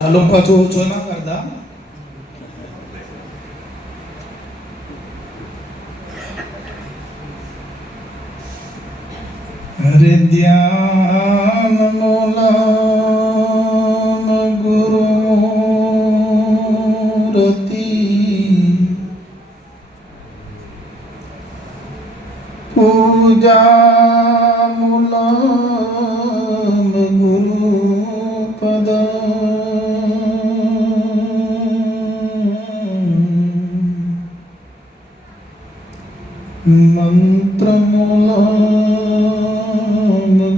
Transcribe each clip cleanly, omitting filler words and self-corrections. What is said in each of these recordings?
Halong pacuco na karda. Hridyan mulam guru rati puja mulam guru pada mantra mulam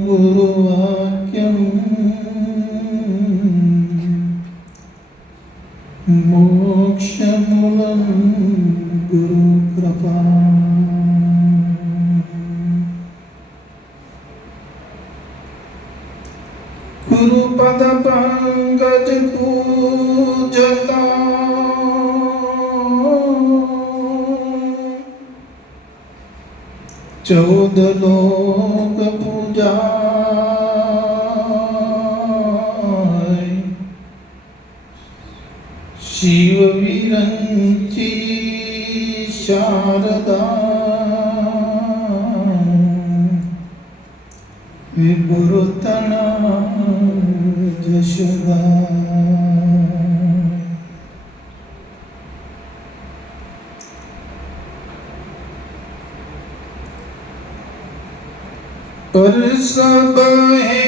guru vakyam moksha mulam guru kripa guru pada pankaj pujata चौदह लोक पूजा शिव विरंची शारदा गुरुतना जशोदा और सब है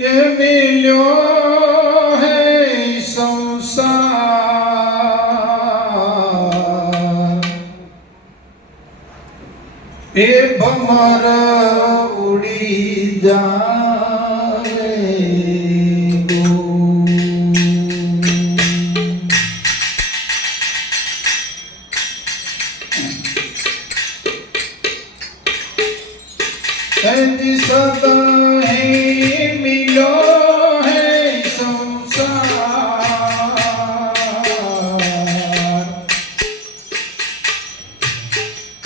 ये मिलो है संसार ए भमर उड़ी जाए गो सदा है मिलो है संसार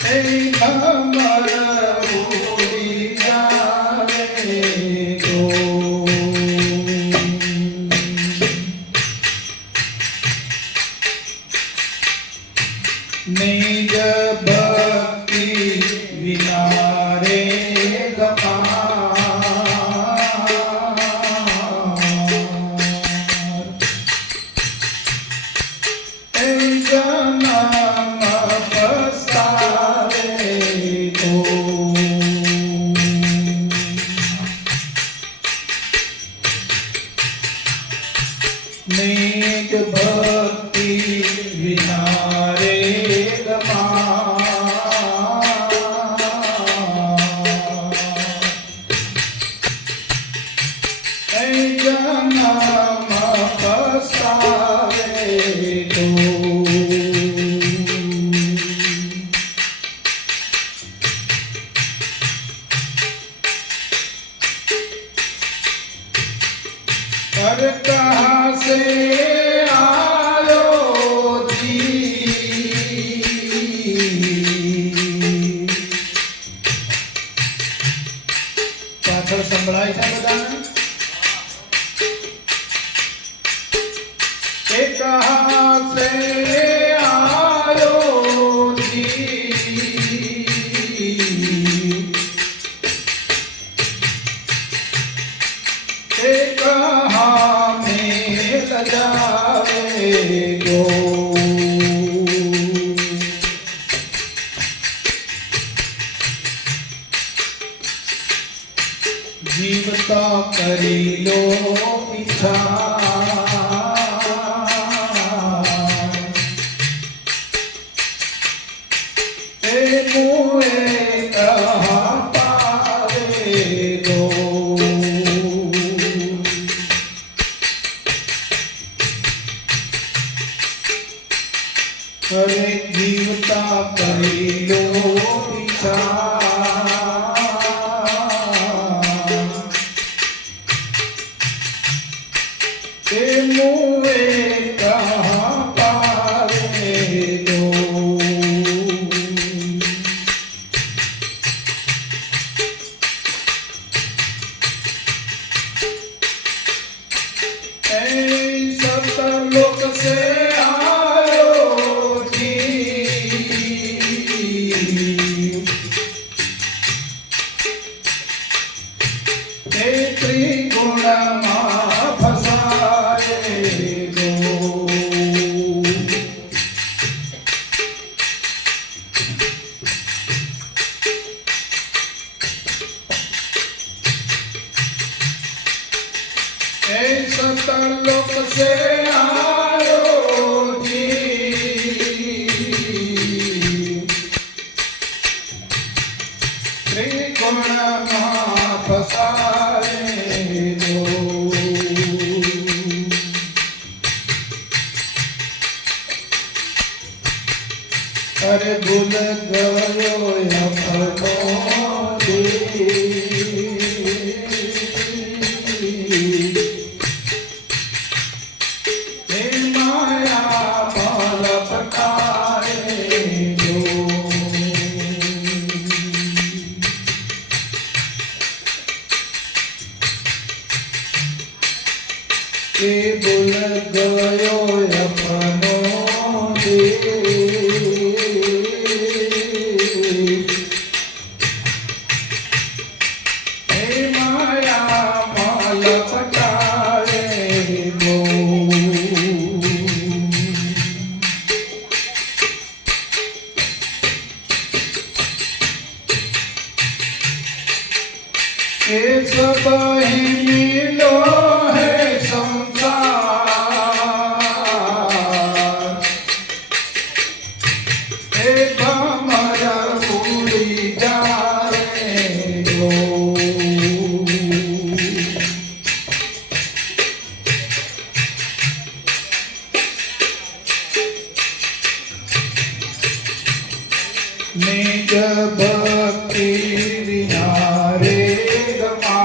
हे भमर उड़ी जाए गो निज भक्ति विना रे नेक भक्ति विना रे जन्म पछतावे तो पर कहाँ से आयो जी पाछળ સંભળાય છે બધાને એ कहाँ से आयो जी ए कहाँ में जावे गो जीवता करी लो पीछा ए मुए कहाँ पावे गो करे जीवता करी लो पीछा ए मुए कहाँ पावे गो ए सतलोक से आयो जी ते त्रिगुण फसाए गो सतलोक से आयो जी त्रिगुण फसाए दो अरे भूल गयो अपनो के भूल गयो अपनो हे माया माल पटाए दो ये सब ही मिलो है निज भक्ति विहारे गमा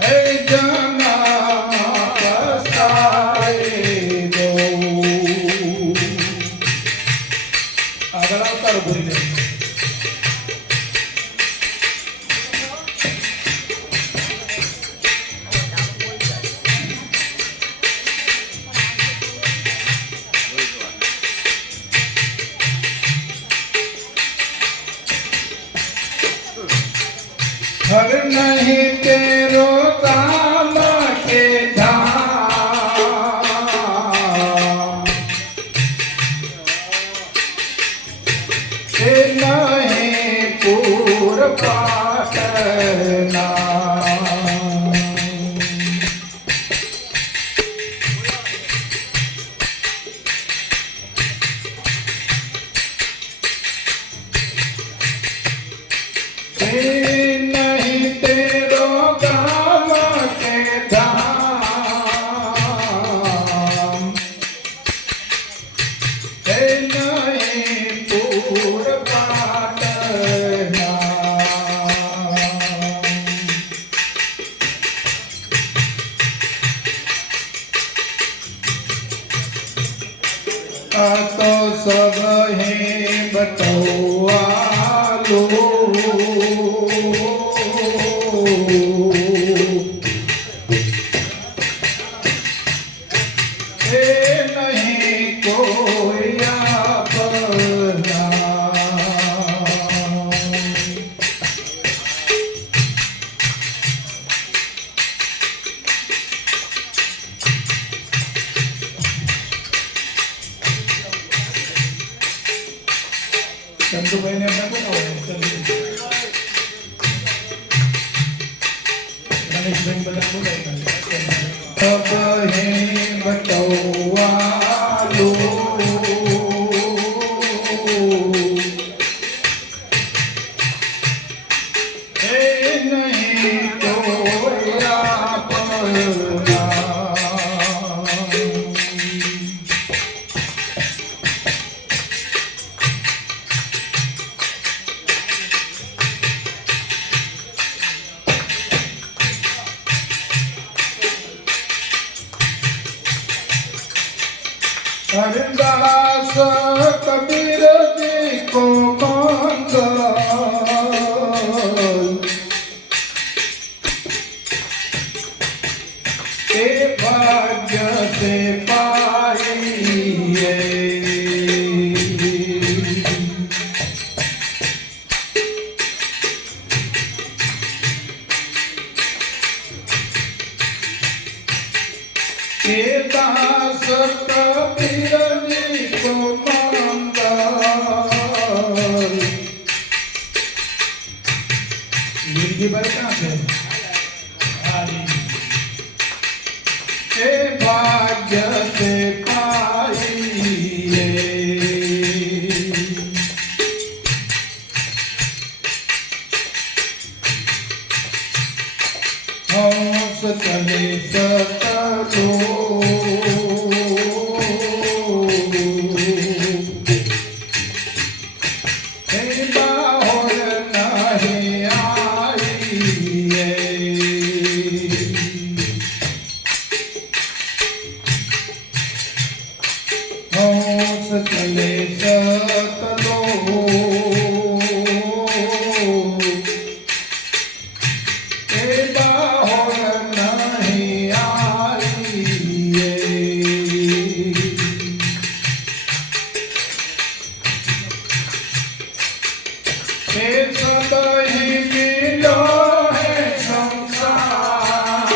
हे जना पछताए दो આગળ આવતા રહો ભૂલી हर नहीं तेरो काम के धाम से नहीं पूर पाटना नहीं तेरो काम के धाम नहीं पूर पाटना तो सब ही बटुआ लो नहीं कोई अपना चंदूभाई ने अपना बोला गणेश भाई बता बोला अब है बटुआ लो नहीं कोई अपना हरिदास कबीर जी को मंगल એ દાસ કબીરની કોમંગલ વીરજીભાઈ ક્યાં છે? એ ભાગ્ય से पाइए हंस चले सकलो हे बाहोर नहीं आइए हंस चले सकलो हे बाहोर नहीं आइए हे सब ही मिलो है संसार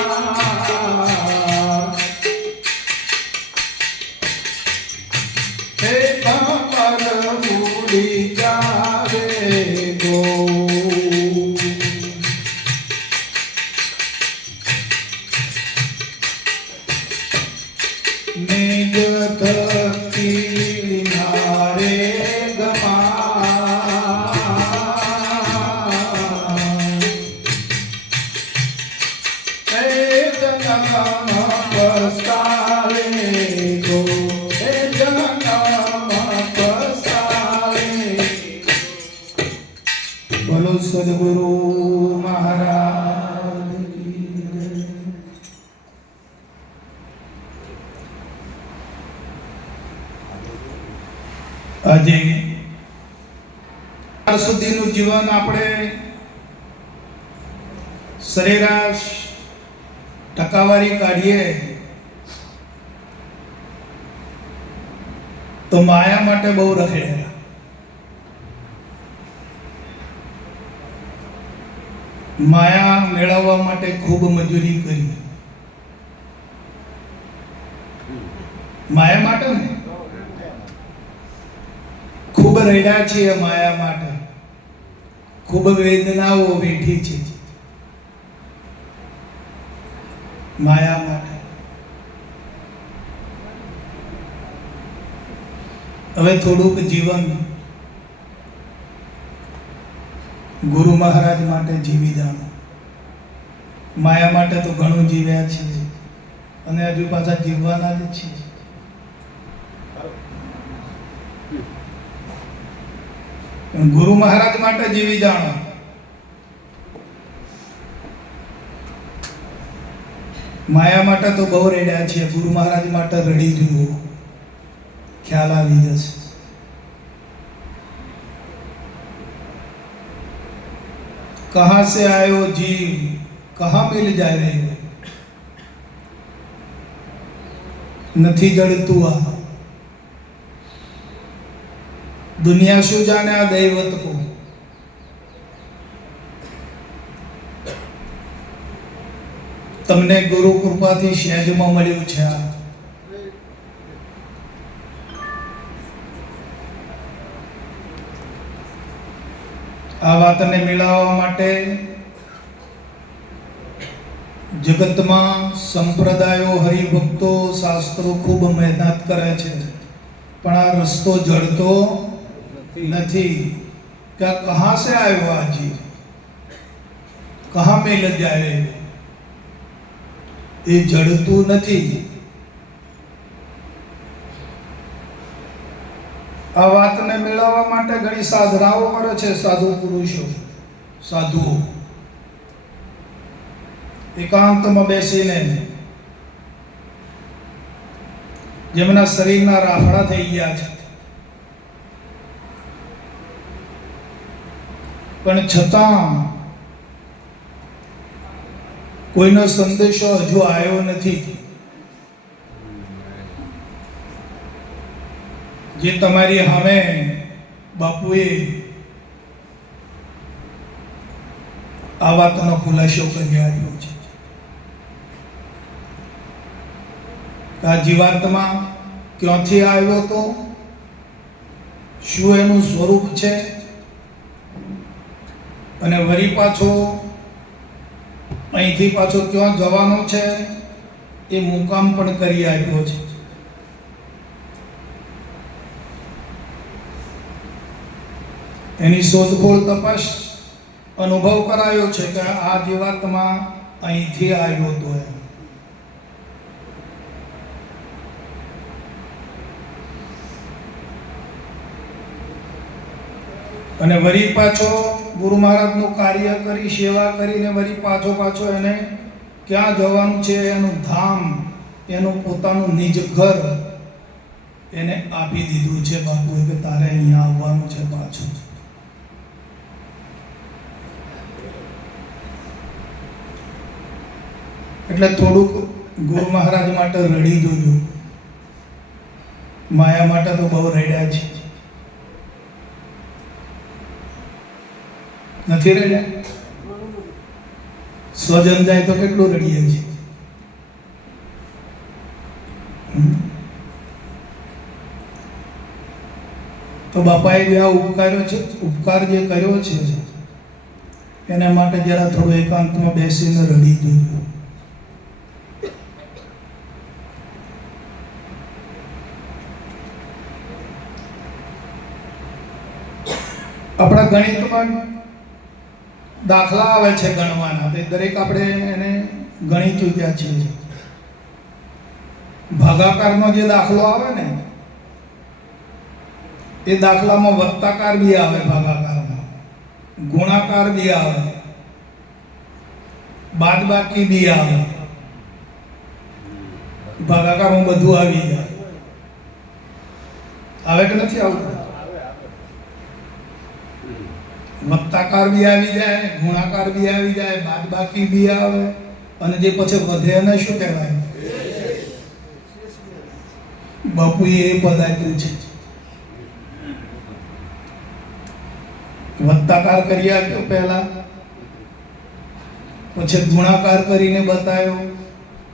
हे भंवर उड़ी जावे गो निज धरती नारे गमा हे जन्म पछतावे गो हे जन्म पछतावे बोलो सद्गुरु महाराज की जय। આજે અત્યાર સુધીનું જીવન આપણે સરેરાશ ટકાવારી કાઢીએ તો માયા માટે બહુ રખડેલા, માયા મેળવવા માટે ખૂબ મજૂરી કરી, માયા માટે ને ખૂબ રડ્યા છીએ, માયા માટે ખૂબ વેદનાઓ વેઠી છે, માયા માટે. હવે થોડુંક જીવન ગુરુ મહારાજ માટે જીવી જાણો. માયા માટે તો ઘણું જીવ્યા છીએ અને હજુ પાછા જીવવાના જ છીએ. ગુરુ મહારાજ માટે જીવી જાણો. માયા માટે તો બહુ રેડ્યા છીએ, ગુરુ મહારાજ માટે રડી જુઓ, ખ્યાલ આવી જશે. कहां से आयो जीव कहां मिल जाए रे, નથી જડતું આ દુનિયા શું જાણે આ દૈવત કો. તમને ગુરુ કૃપાથી સહેજમાં મળ્યું છે. આ વાતને મેળવવા માટે જગતમાં સંપ્રદાયો, હરિભક્તો, શાસ્ત્રો ખૂબ મહેનત કરે છે, પણ આ રસ્તો જડતો નથી. કે કહાં સે આયો આ જીવ, કહાં મિલ જાए, એ જડતું નથી. આ વાતને મેળવવા માટે ઘણી સાધનાઓ કરે છે સાધુ પુરુષો, સાધુઓ એકાંતમાં બેસીને જેમના શરીરના રાફડા થઈ ગયા છે, પણ છતાં કોઈનો સંદેશો હજુ આવ્યો નથી. જે તમારી સામે બાપુએ આ વાતનો ખુલાસો કરી આપ્યો છે. કે આ જીવાત્મા ક્યાંથી આવ્યો તો, શું એનું સ્વરૂપ છે, અને વળી પાછો અહીંથી પાછો ક્યાં જવાનો છે એ મુકામ પણ કરી આપ્યો છે. એની શોધખોળ તપાસ અનુભવ કરાયો છે કે આ જીવાત્મા અહીંથી આવ્યો હતો એમ. અને વળી પાછો ગુરુ મહારાજનું કાર્ય કરી, સેવા કરીને વળી પાછો એને ક્યાં જવાનું છે, એનું ધામ, એનું પોતાનું નિજ ઘર એને આપી દીધું છે બાપુએ કે તારે અહીંયા આવવાનું છે પાછું. એટલે થોડુંક ગુરુ મહારાજ માટે રડી જોજો. માયા માટે તો બહુ રડ્યા છે, નથી રડ્યા? સ્વજન જાય તો કેટલું રડીએ છીએ. તો બાપાએ જે આ ઉપકાર જે કર્યો છે એના માટે જરા થોડું એકાંતમાં બેસીને રડી જોજો. આપણા ગણિતમાં દાખલા આવે છે ગણવાના, તે દરેક આપણે એને ગણી ચૂક્યા છીએ. ભાગાકારનો જે દાખલો આવે ને એ દાખલામાં વત્તાકાર બી આવે, ભાગાકારમાં ગુણાકાર બી આવે, બાદબાકી બી આવે. ભાગાકારમાં બધું આવી જાય. આવે કે નથી આવતું? વત્તાકાર બી આવી જાય, ગુણાકાર બી આવી જાય, બાદબાકી બી આવે, અને જે પછી વધે એને શું કહેવાય? બાપુએ એ પદ આપ્યું છે. વત્તાકાર કરી આપ્યો પહેલા, પછી ગુણાકાર કરીને બતાવ્યો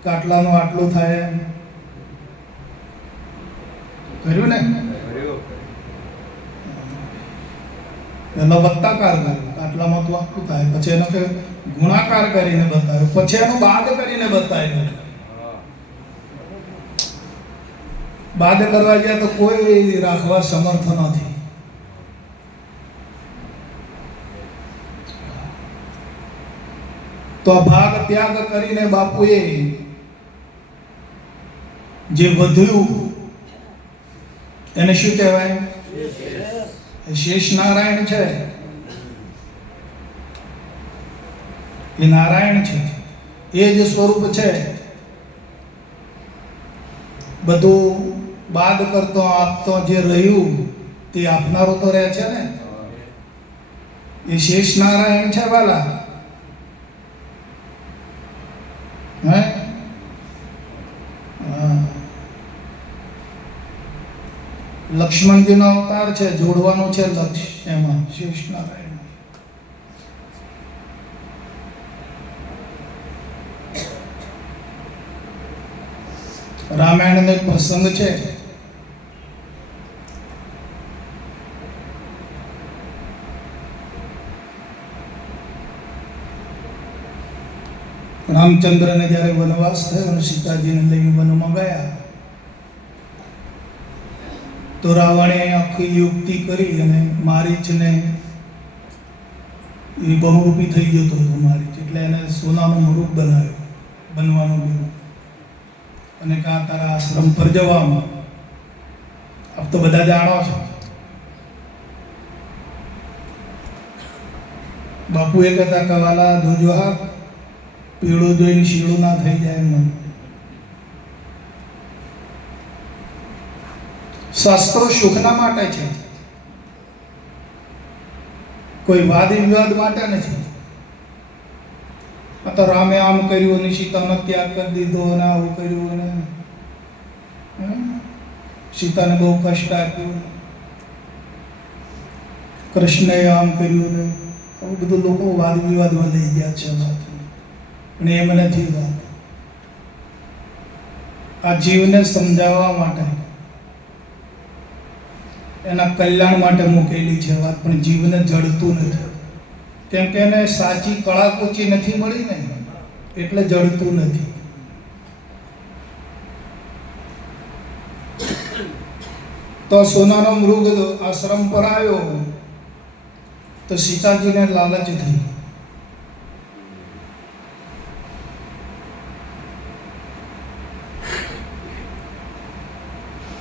કે આટલાનું આટલું થાય એમ. કર્યું ને? એનો વત્તાકાર કર્યો, આટલામાં તો આટલું થાય. પછી એનો કે ગુણાકાર કરીને બતાવ્યો, પછી એનો બાદ કરીને બતાવ્યો. બાદ કરવા ગયા તો કોઈ રાખવા સમર્થ નથી. તો આ ભાગ ત્યાગ કરીને બાપુએ જે વધ્યું એને શું કહેવાય? શેષ નારાયણ છે. એ નારાયણ છે, એ જ સ્વરૂપ છે. બધું બાદ કરતો આપતો જે રહ્યું તે આપનારો તો રહે છે ને. એ શેષ નારાયણ છે વાલા. હે? લક્ષ્મણજીનો અવતાર છે, જોડવાનો છે લક્ષ્ય એમાં શેષ નારાયણ. રામાયણનો એક પ્રસંગ છે. રામચંદ્રને જ્યારે વનવાસ થયો અને સીતાજીને લઈને વનમાં ગયા તો રાવણે આખી યુક્તિ કરી અને મારીચને, એ બહુરૂપી થઈ ગયો હતો મારીચ, એટલે એને સોનાનું મુરુક બનાવ્યો, બનવાનું મુરુક, અને કહા તારા આશ્રમ પર જવામાં. આપ તો બધા જાણો છો. બાપુએ કહેતા કવાલા ધોજો હા, પીળું જોઈને શીળું ના થઈ જાય મન. શાસ્ત્રો સુખના માટે છે, કોઈ વાદ વિવાદ માટે નથી. આ તો રામે આમ કર્યું અને સીતાનો ત્યાગ કરી દીધો અને આવું કર્યું અને સીતાને બહુ કષ્ટ આપ્યું, કૃષ્ણએ આમ કર્યું ને આવું બધું લોકો વાદ વિવાદમાં લઈ ગયા છે. પણ એમ નથી વાત. આ જીવને સમજાવવા માટે, એના કલ્યાણ માટે મૂકેલી છે વાત, પણ જીવને જડતું નથી. કેમ કે એને સાચી કળાકૂચી નથી મળી ને, એટલે જડતું નથી. તો સોનાનો મૃગ આશ્રમ પર આવ્યો તો સીતાજીને લાલચ થઈ.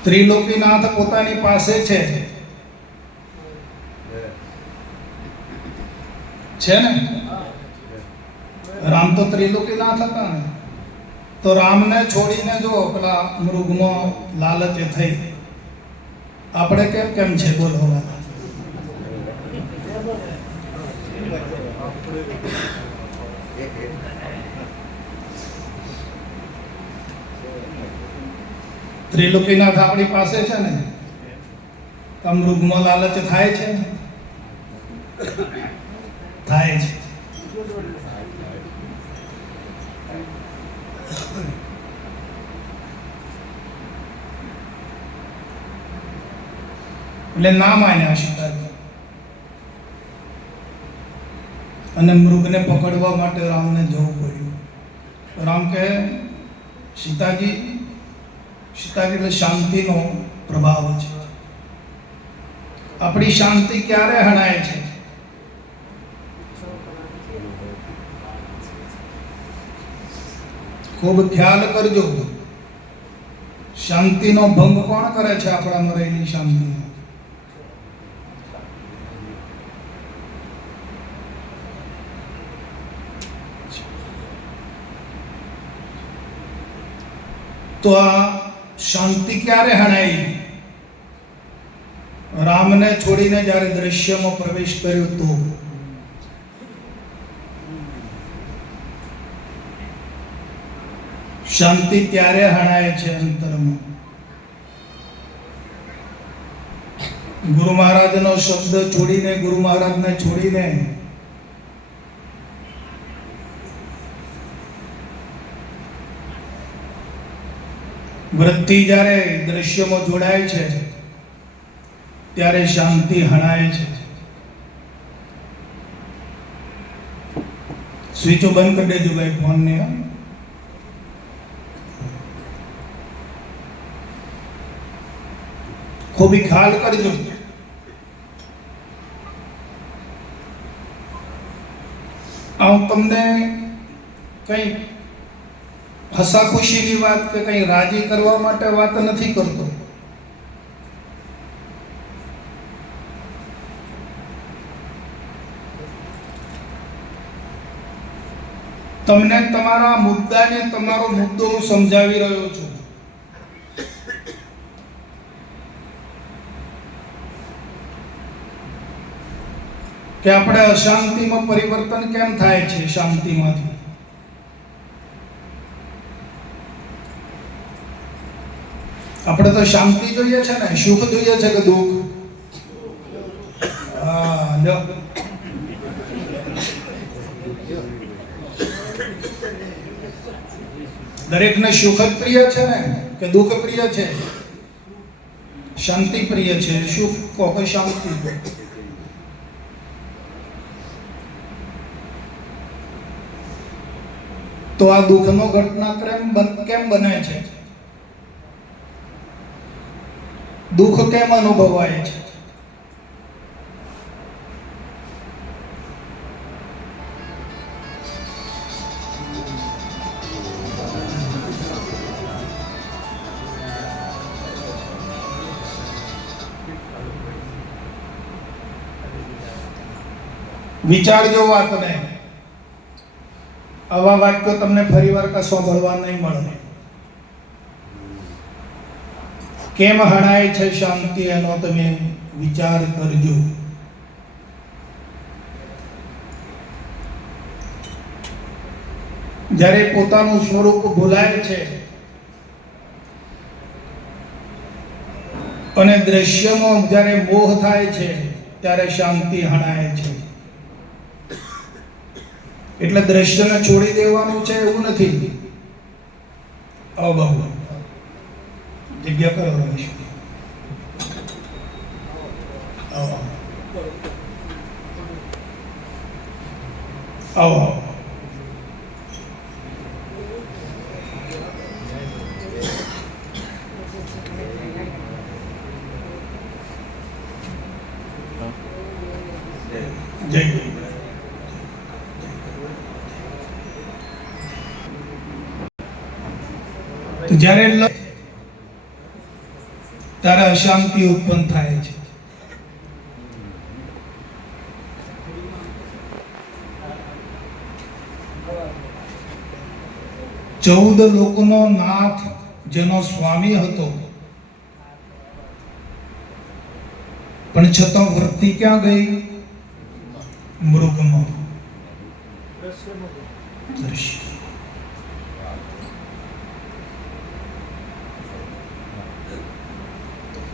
ત્રિલોકીનાથ પોતાની પાસે છે ને? રામ તો ત્રિલોકીનાથ હતા ને, તો રામને છોડીને જો પેલા મૃગમાં લાલચ થઈ. આપણે કેમ કેમ છે બોલો? ત્રિલોકીનાથ આપણી પાસે છે ને, તો મૃગમાં લાલચ થાય છે? થાય છે. એટલે ના માન્યા સીતાજી, અને મૃગને પકડવા માટે રામને જવું પડ્યું. રામ કહે સીતાજી એટલે શાંતિનો પ્રભાવ છે. આપણી શાંતિ ક્યારે હણાય છે? ખૂબ ખ્યાલ કરજો. શાંતિનો ભંગ કોણ કરે છે? આપણામાં રહેલી શાંતિ. તો આ શાંતિ ક્યારે હણાઈ? રામને છોડીને જ્યારે દ્રશ્યમાં પ્રવેશ કર્યો તો. શાંતિ ત્યારે હણાય છે અંતરમાં. ગુરુ મહારાજનો શબ્દ છોડીને, ગુરુ મહારાજને છોડીને વૃત્તિ જ્યારે દ્રશ્યમાં જોડાય છે ત્યારે શાંતિ હણાય છે. સ્વિચો બંધ કરી દેજો ભાઈ ફોનને. ખૂબ ખ્યાલ કરજો. હું તમને કઈ હસા ખુશીની વાત કે કઈ રાજી કરવા માટે વાત નથી કરતો. તમને તમારા મુદ્દાને, તમારો મુદ્દો હું સમજાવી રહ્યો છું. કે આપણે અશાંતિમાં પરિવર્તન કેમ થાય છે શાંતિમાંથી? આપણે તો શાંતિ જોઈએ છે ને, સુખ જોઈએ છે કે દુઃખ? દરેકને સુખ જ પ્રિય છે ને કે દુઃખ પ્રિય છે? શાંતિ પ્રિય છે. સુખ કહો કે શાંતિ? તો આ દુઃખનો ઘટનાક્રમ કેમ બને છે? દુઃખ કેમ અનુભવાય છે? વિચારજો વાતને. આવા વાક્યો તમને ફરીવાર કશો સાંભળવા નહીં મળે. કેમ હણાય છે શાંતિ, એનો તમે વિચાર કરજો. જ્યારે પોતાનું સ્વરૂપ ભૂલાય છે અને દ્રશ્યમાં જ્યારે મોહ થાય છે ત્યારે શાંતિ હણાય છે. એટલે દ્રશ્યને છોડી દેવાનું છે એવું નથી. જગ્યા કરો રમેશ. આવો આવો. જય તો જ્યારે ત્યારે અશાંતિ ઉત્પન્ન થાય છે. ચૌદ લોકોનો નાથ જેનો સ્વામી હતો, પણ છતાં વૃત્તિ ક્યાં ગઈ? મૃગમાં. દ્રશ્ય.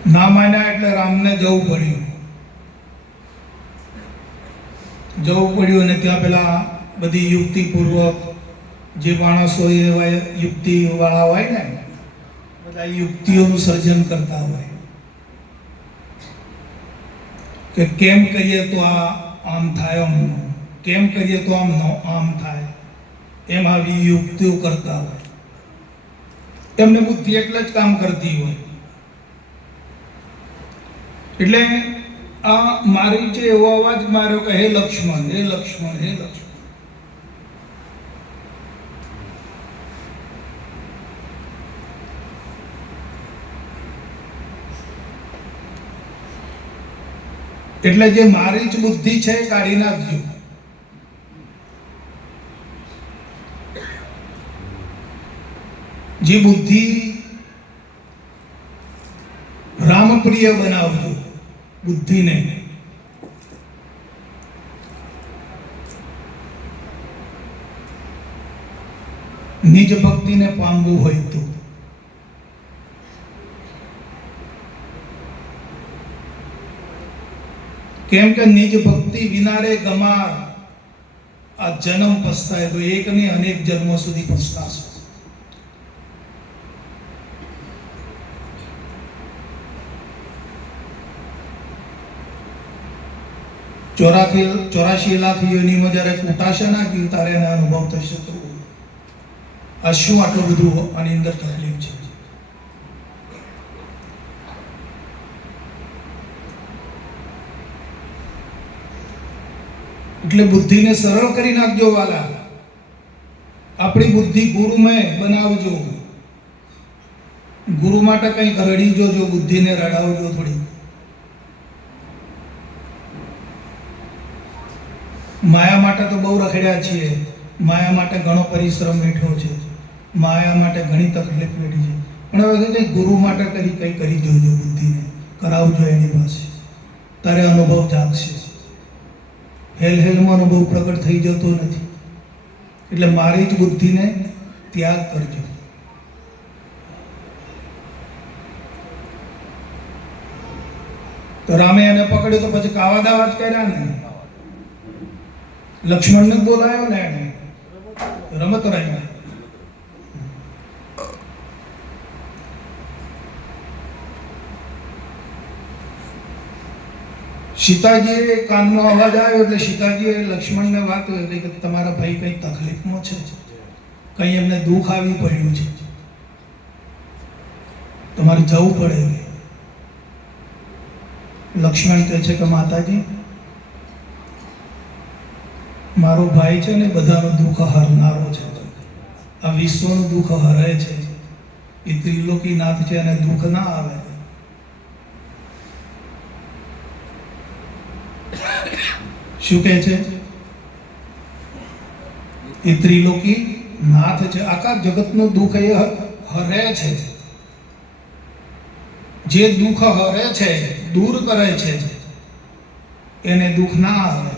ના માન્યા એટલે રામને જવું પડ્યું. અને ત્યાં પેલા બધી યુક્તિપૂર્વક જે માણસો એવા યુક્તિ વાળા હોય ને, બધા યુક્તિઓનું સર્જન કરતા હોય કે કેમ કરીએ તો આ આમ થાય, કેમ કરીએ તો આમ થાય, એમ આવી યુક્તિઓ કરતા હોય. એમને બુદ્ધિ એટલે જ કામ કરતી હોય. એટલે આ મારી છે એવો અવાજ માર્યો કે હે લક્ષ્મણ, હે લક્ષ્મણ, હે લક્ષ્મણ. એટલે જે મારી જ બુદ્ધિ છે એ કાઢી નાખજો. જે બુદ્ધિ રામપ્રિય બનાવજો, બુદ્ધિને. નિજ ભક્તિને પામવું હોય તો. કેમ કે નિજ ભક્તિ વિના રે ગમાર, આ જન્મ પસ્તાય તો એક ને અનેક જન્મો સુધી પસ્તાશો. ચોરાશી લાખ યોનિમાં જ્યારે કુટાશે ના કે તારે એનો અનુભવ થશે. તો આ શું આટલું બધું આની અંદર તકલીફ છે? એટલે બુદ્ધિને સરળ કરી નાખજો વાલા. આપણી બુદ્ધિ ગુરુમય બનાવજો. ગુરુ માટે કંઈક રડી જોજો, બુદ્ધિને રડાવજો થોડી. માયા માટે તો બહુ રખડ્યા છીએ, માયા માટે ઘણો પરિશ્રમ વેઠ્યો છે, માયા માટે ઘણી તકલીફ વેઠી છે, પણ હવે કંઈક ગુરુ માટે કંઈ કરી જોજો, બુદ્ધિને કરાવજો એની પાસે. તારે અનુભવ જાગશે. હેલમાં અનુભવ પ્રગટ થઈ જતો નથી. એટલે મારી જ બુદ્ધિને ત્યાગ કરજો. તો રામે એને પકડ્યો તો પછી કાવા દાવા જ કર્યા ને. લક્ષ્મણને બોલાયો ને, એને રમત રમ્યા. સીતાજીએ કાનનો અવાજ આવ્યો એટલે સીતાજીએ લક્ષ્મણને વાત કરી કે તમારા ભાઈ કંઈ તકલીફમાં છે, કંઈ એમને દુઃખ આવી પડ્યું છે, તમારે જવું પડે. લક્ષ્મણ કહે છે કે માતાજી, મારો ભાઈ છે ને બધાનું દુઃખ હરનારો છે, આ વિશ્વનું દુઃખ હરે છે, એ ત્રિલોકીનાથ છે અને દુઃખ ના આવે. શું કહે છે? એ ત્રિલોકી નાથ છે, આખા જગતનું દુઃખ એ હરે છે. જે દુઃખ હરે છે, દૂર કરે છે, એને દુઃખ ના આવે.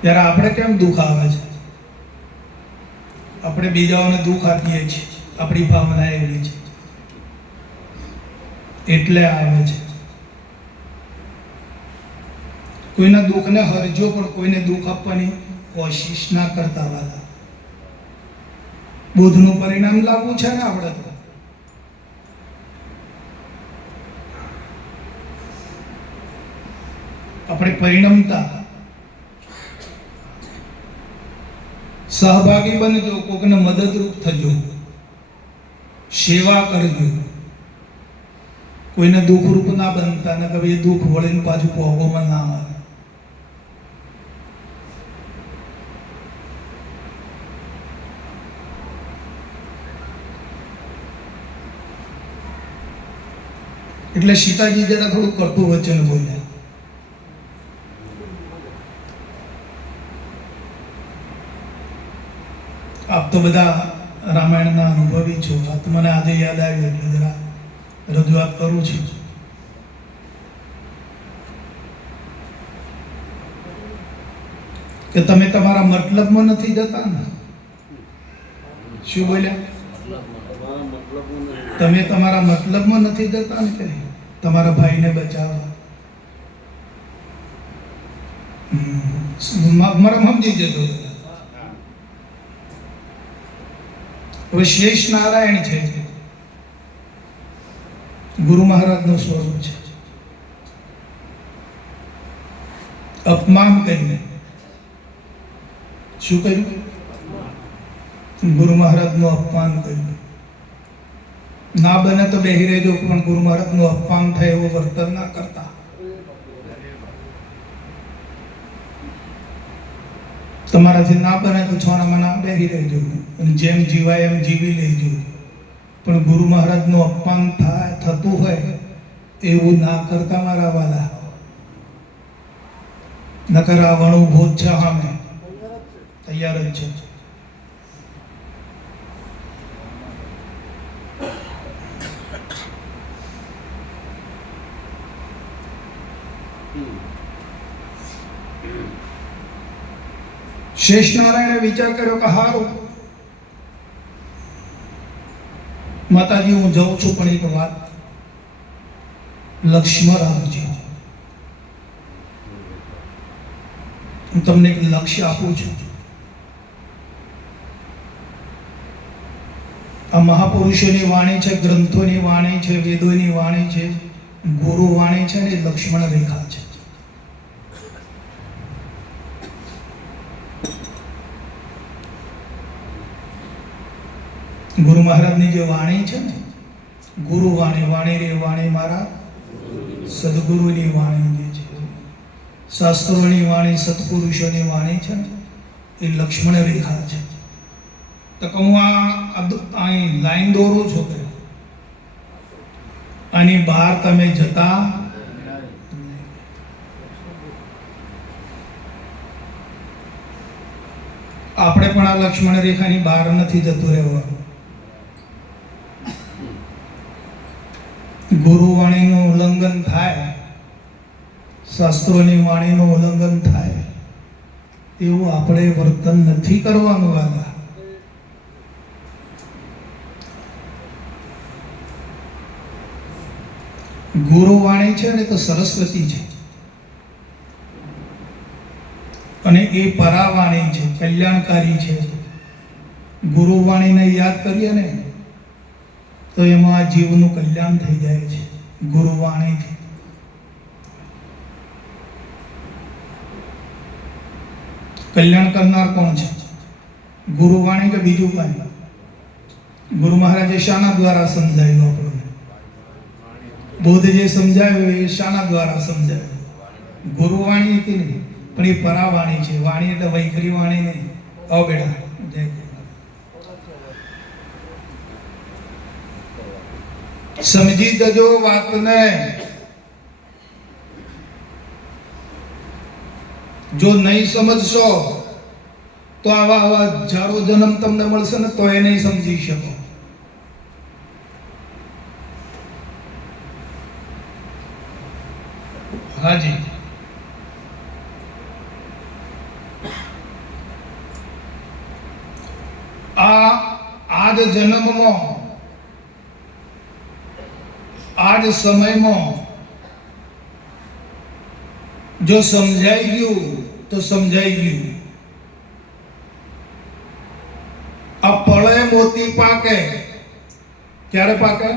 ત્યારે આપણે કેમ દુઃખ આવે છે? આપણે બીજાઓને દુઃખ આપીએ છીએ, આપણી ભાવના એવી છે એટલે આવે છે. કોઈના દુઃખને હરજો, પણ કોઈને દુઃખ આપવાની કોશિશ ના કરતા વાલા. બુધનું પરિણામ લાવવું છે ને આપણે તો. આપણે પરિણમતા સહભાગી બનજો, કોકને મદદરૂપ થજો, સેવા કરજો, કોઈને દુઃખરૂપ ના બનતા, ને કभी દુઃખ વળીને પાછું ભોગવવામાં ના આવે. એટલે સીતાજી જરા થોડું કટુ વચન બોલ્યા. આપ તો બધા રામાયણના અનુભવી છો, આ તો મને આજે યાદ આવ્યું એટલે જરા રજૂઆત કરું છું. કે તમે તમારા મતલબમાં નથી જતા ને. શું બોલ્યા? તમે તમારા મતલબમાં નથી જતા ને, કે તમારા ભાઈને બચાવવા. મરમ સમજી જતો. હવે શેષ નારાયણ છે, ગુરુ મહારાજનું સ્વરૂપ છે. અપમાન કરીને શું કર્યું? ગુરુ મહારાજનું અપમાન કર્યું. ના બને તો બેહી રહેજો, પણ ગુરુ મહારાજનું અપમાન થાય એવું વર્તન ના કરતા. તમારાથી ના બને તો છોડામાં ના બેહી રહેજો, અને જેમ જીવાય એમ જીવી લેજો. પણ ગુરુ મહારાજનું અપમાન થતું હોય એવું ના કરતા મારા વાલા. નકર રાવણ ઉભો જ છે સામે, તૈયાર જ છે. શેષ નારાયણે વિચાર કર્યો કે હારું માતાજી, હું જાઉં છું, પણ એક વાત લક્ષ્ય રાખજો. હું તમને એક લક્ષ્ય આપું છું. આ મહાપુરુષોની વાણી છે, ગ્રંથોની વાણી છે, વેદોની વાણી છે, ગુરુ વાણી છે, ને લક્ષ્મણ રેખા છે. ગુરુ મહારાજની જે વાણી છે ને, ગુરુ વાણી, વાણી રે વાણી મારા સદગુરુની વાણી જે છે, શાસ્ત્રોની વાણી, સત્પુરુષોની વાણી છે ને, એ લક્ષ્મણ રેખા છે. તો હું અહીં લાઈન દોરું છું કે આની બહાર તમે જતા. આપણે પણ આ લક્ષ્મણ રેખાની બહાર નથી જતું રહેવાનું. ગુરુ વાણીનું ઉલ્લંઘન થાય, શાસ્ત્રોની વાણીનું ઉલ્લંઘન થાય, એવું આપણે વર્તન નથી કરવાનું વાલા. ગુરુ વાણી છે ને તો સરસ્વતી છે, અને એ પરાવાણી છે, કલ્યાણકારી છે. ગુરુ વાણીને યાદ કરીએ ને તો એમાં આ જીવનું કલ્યાણ થઈ જાય છે. ગુરુ વાણીથી કલ્યાણ કરનાર કોણ છે? ગુરુ વાણી કે બીજું કાંઈ? ગુરુ મહારાજે શાના દ્વારા સમજાવ્યું આપણને? બુદ્ધ જે સમજાવ્યું એ શાના દ્વારા સમજાવ્યું? ગુરુ વાણી હતી નહીં, પણ એ પરાવાણી છે. વાણી એટલે વૈખરી વાણી નહીં. આવો બેટા, જય. સમજી જજો વાતને. જો નહીં સમજશો તો આવા હજારો જન્મ તમને મળશે ને તો એ નહીં સમજી શકો. હાજી, આજ જન્મમાં, આજ સમયમાં જો સમજાઈ ગયું તો સમજાઈ ગયું. આ પળે મોતી પાકે. ક્યારે પાકે?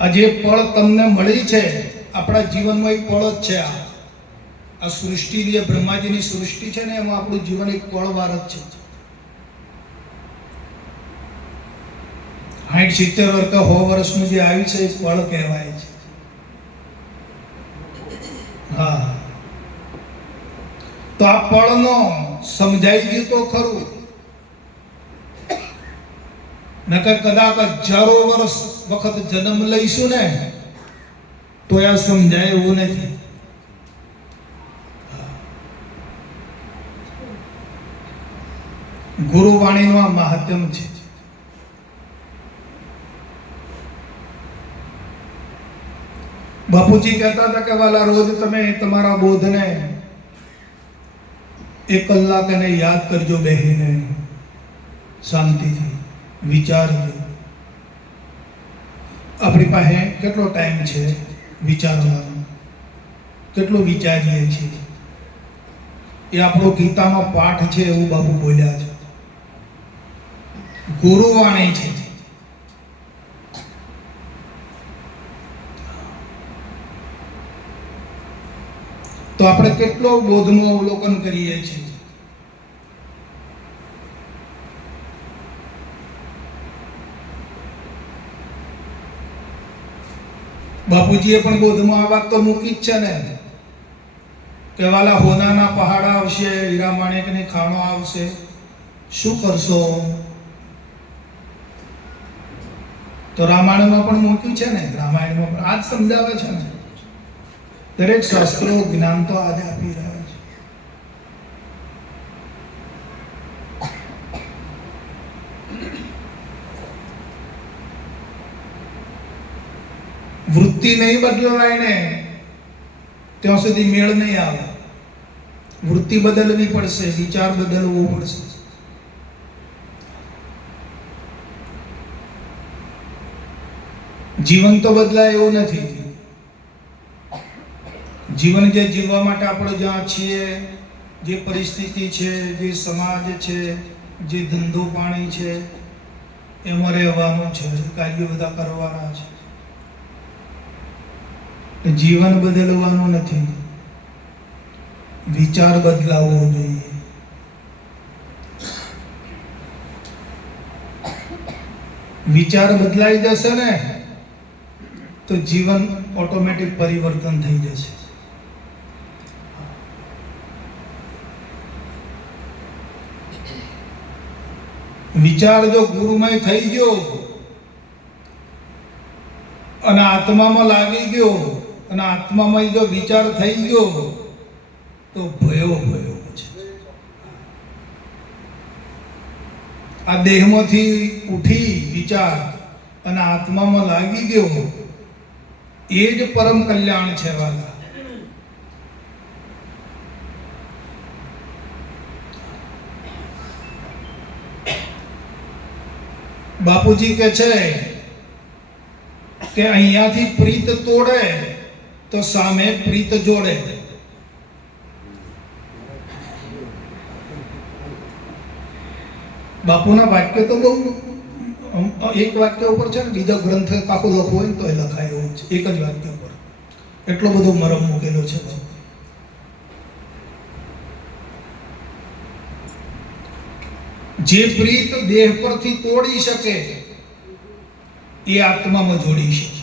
આ જે પળ તમને મળી છે, આપણા જીવનમાં એક પળ જ છે. આ સૃષ્ટિ, જે બ્રહ્માજીની સૃષ્ટિ છે ને, એમાં આપણું જીવન એક પળવાર જ છે. 60-70 વર્ષ કે 100 વર્ષનું જે આવ્યું છે એ પળ કહેવાય છે. હા, તો આ પળનો સમજાઈ ગયું તો ખરું, નકર કદાચ હજારો વર્ષ વખત જન્મ લઈશું ને તો આ સમજાય એવું નથી. ગુરુવાણીનું આ મહાત્મ છે. બાપુજી કહેતા હતા કે વાલા, રોજ તમે તમારા બોધને 1 કલાક એને યાદ કરજો, બેહીને શાંતિથી વિચારજો. આપણી પાસે કેટલો ટાઈમ છે વિચારવાનો? કેટલું વિચારીએ છીએ? એ આપણો ગીતામાં પાઠ છે એવું બાપુ બોલ્યા છે. ગુરુવાણી છે. તો આપણે કેટલો બોધનું અવલોકન કરીએ છીએ? બાપુજીએ પણ બોધમાં આ વાત તો મૂકી જ છે ને કે વાલા, હોનાના પહાડ આવશે, હીરા માણેકની ખાણો આવશે, શું કરશો? તો રામાયણમાં પણ મૂક્યું છે ને, રામાયણમાં પણ આજ સમજાવે છે ને. દરેક શાસ્ત્રો જ્ઞાન તો આજે આપી રહ્યા છે. વૃત્તિ નહીં બદલાય ને ત્યાં સુધી મેળ નહીં આવે. વૃત્તિ બદલવી પડશે, વિચાર બદલવો પડશે. જીવન તો બદલાય એવું નથી. જીવન જે જીવવા માટે આપણે જ્યાં છીએ, જે પરિસ્થિતિ છે, જે સમાજ છે, જે ધંધો પાણી છે, એમાં રહેવાનું છે, કાર્યો બધા કરવાના છે. જીવન બદલવાનું નથી, વિચાર બદલાવવો જોઈએ. વિચાર બદલાઈ જશે ને તો જીવન ઓટોમેટિક પરિવર્તન થઈ જશે. વિચાર જો ગુરુમય થઈ ગયો અને આત્મામાં લાગી ગયો અને આત્મામાં જો વિચાર થઈ ગયો તો ભયો છે. આ દેહમાંથી ઉઠી વિચાર અને આત્મામાં લાગી ગયો, એ જ પરમ કલ્યાણ છે વાલા. બાપુજી કહે છે કે અહીંયાથી પ્રીત તોડે તો સામે પ્રીત જોડે. બાપુના વાક્ય તો બહુ, એક વાક્ય ઉપર છે ને બીજો ગ્રંથ આખો લખવો હોય તો એ લખાય એવું છે. એક જ વાક્ય ઉપર એટલો બધો મરમ મૂકેલો છે. જે પ્રીત દેહ પરથી તોડી શકે એ આત્મામાં જોડી શકે.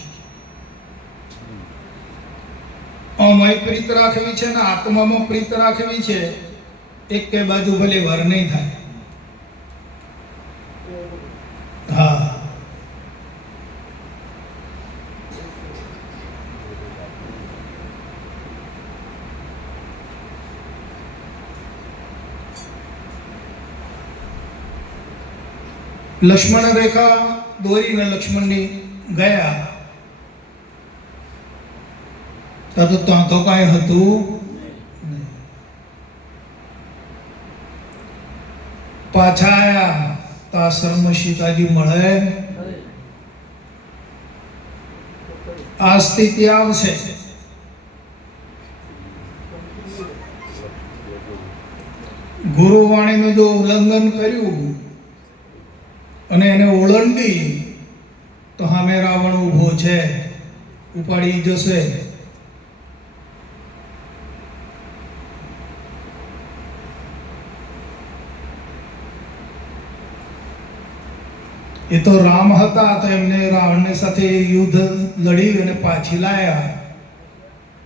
અમાય પ્રીત રાખવી છે ને આત્મામાં પ્રીત રાખવી છે, એક કે બાજુ ભલે વાર નહીં થાય. હા, લક્ષ્મણ રેખા દોરીને લક્ષ્મણની ગયા તો ત્યાં તો કાંઈ હતું નહીં. પાછા આયા તો આશ્રમમાં સીતાજી મળે. આ સ્થિતિ આવશે. ગુરુવાણીનું જો ઉલ્લંઘન કર્યું અને એને ઓળંડી તો સામે રાવણ ઊભો છે, ઉપાડી જશે. એ તો રામ હતા, તો એમને રાવણને સાથે યુદ્ધ લડી અને પાછી લાયા.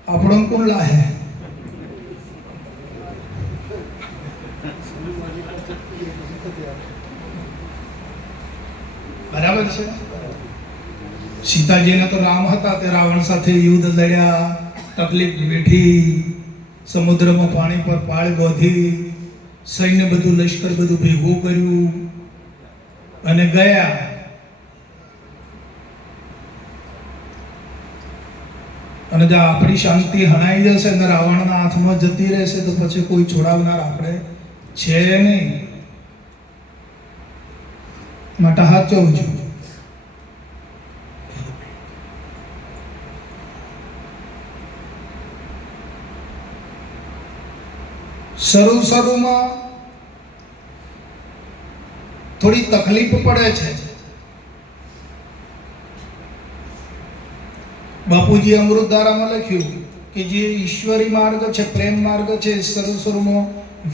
આપણો કોણ લાહે? બરાબર છે. સીતાજીને તો રામ હતા તે રાવણ સાથે યુદ્ધ લડ્યા, તકલીફ બેઠી, સમુદ્રમાં પાણી પર પાળ બાંધી, સૈન્ય બધું લશ્કર બધું ભેગું કર્યું અને ગયા. અને જો આપણી શાંતિ હણાઈ જશે અને રાવણના હાથમાં જતી રહેશે તો પછી કોઈ છોડાવનાર આપણે છે નહીં. માટે સાચવજો. શરૂમાં થોડી તકલીફ પડે છે. બાપુજી અમૃતધારામાં લખ્યું કે જે ઈશ્વરી માર્ગ છે, પ્રેમ માર્ગ છે, શરૂમાં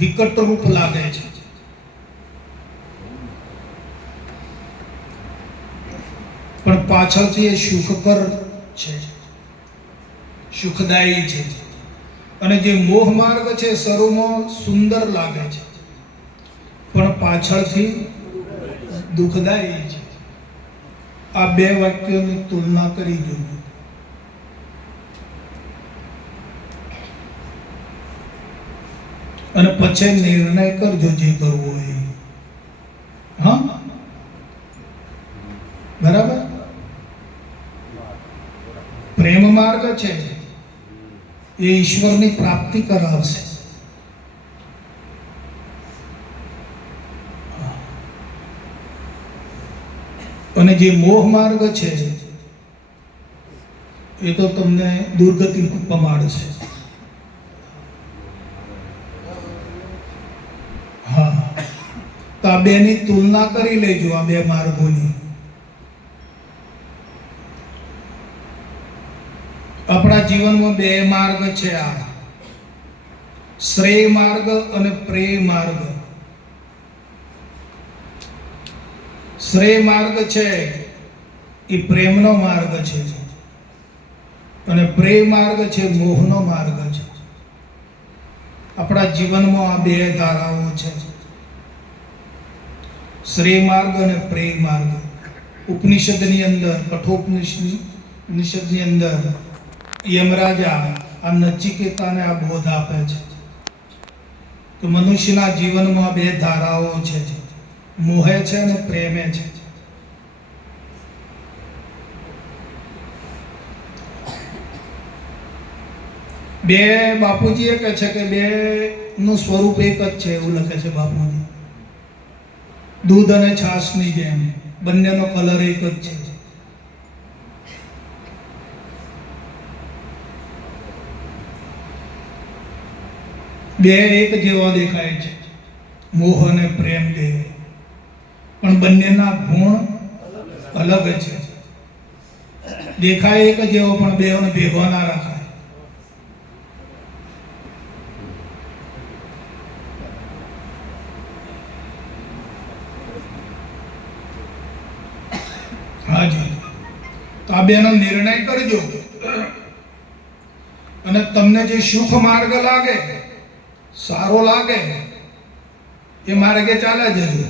વિકટ રૂપ લાગે છે, પણ પાછળથી એ સુખકર છે, સુખદાયી છે. અને જે મોહ માર્ગ છે શરૂમાં સુંદર લાગે છે પણ પાછળથી દુઃખદાયી છે. આ બે વાક્યોની તુલના કરી જોજો. અને પછી નિર્ણય કરજો જે કરવો હોય. હા, બરાબર. પ્રેમ માર્ગ છે એ ઈશ્વરની પ્રાપ્તિ કરાવશે. અને જે મોહ માર્ગ છે એ તો તમને દુર્ગતિ પમાડશે. હા, તો આ બેની તુલના કરી લેજો, આ બે માર્ગોની. આપણા જીવનમાં બે માર્ગ છે, આ શ્રેય માર્ગ અને પ્રેય માર્ગ. શ્રેય માર્ગ છે એ પ્રેમનો માર્ગ છે અને પ્રેય માર્ગ છે મોહનો માર્ગ છે. આપણા જીવનમાં આ બે ધારાઓ છે, શ્રેય માર્ગ અને પ્રેય માર્ગ. ઉપનિષદની અંદર, કઠોપનિષદની અંદર યમરાજા આ નચિકેતાને આ બોધ આપે છે કે મનુષ્યના જીવનમાં બે ધારાઓ છે, મોહે છે અને પ્રેમે છે. બે બાપુજી એ કહે છે કે બે નું સ્વરૂપ એક જ છે, એવું લખે છે બાપુજી. દૂધ અને છાશની જેમ બંનેનો કલર એક જ છે. બે એક જેવા દેખાય છે, મોહ અને પ્રેમ બે, પણ બંનેના ગુણ અલગ છે. દેખાય એક જેવો પણ બેઓને ભેગો ના રાખાય. હાજી, તો આ બેનો નિર્ણય કરજો અને તમને જે સુખ માર્ગ લાગે, સારો લાગે, એ માર્ગે ચાલે જજો.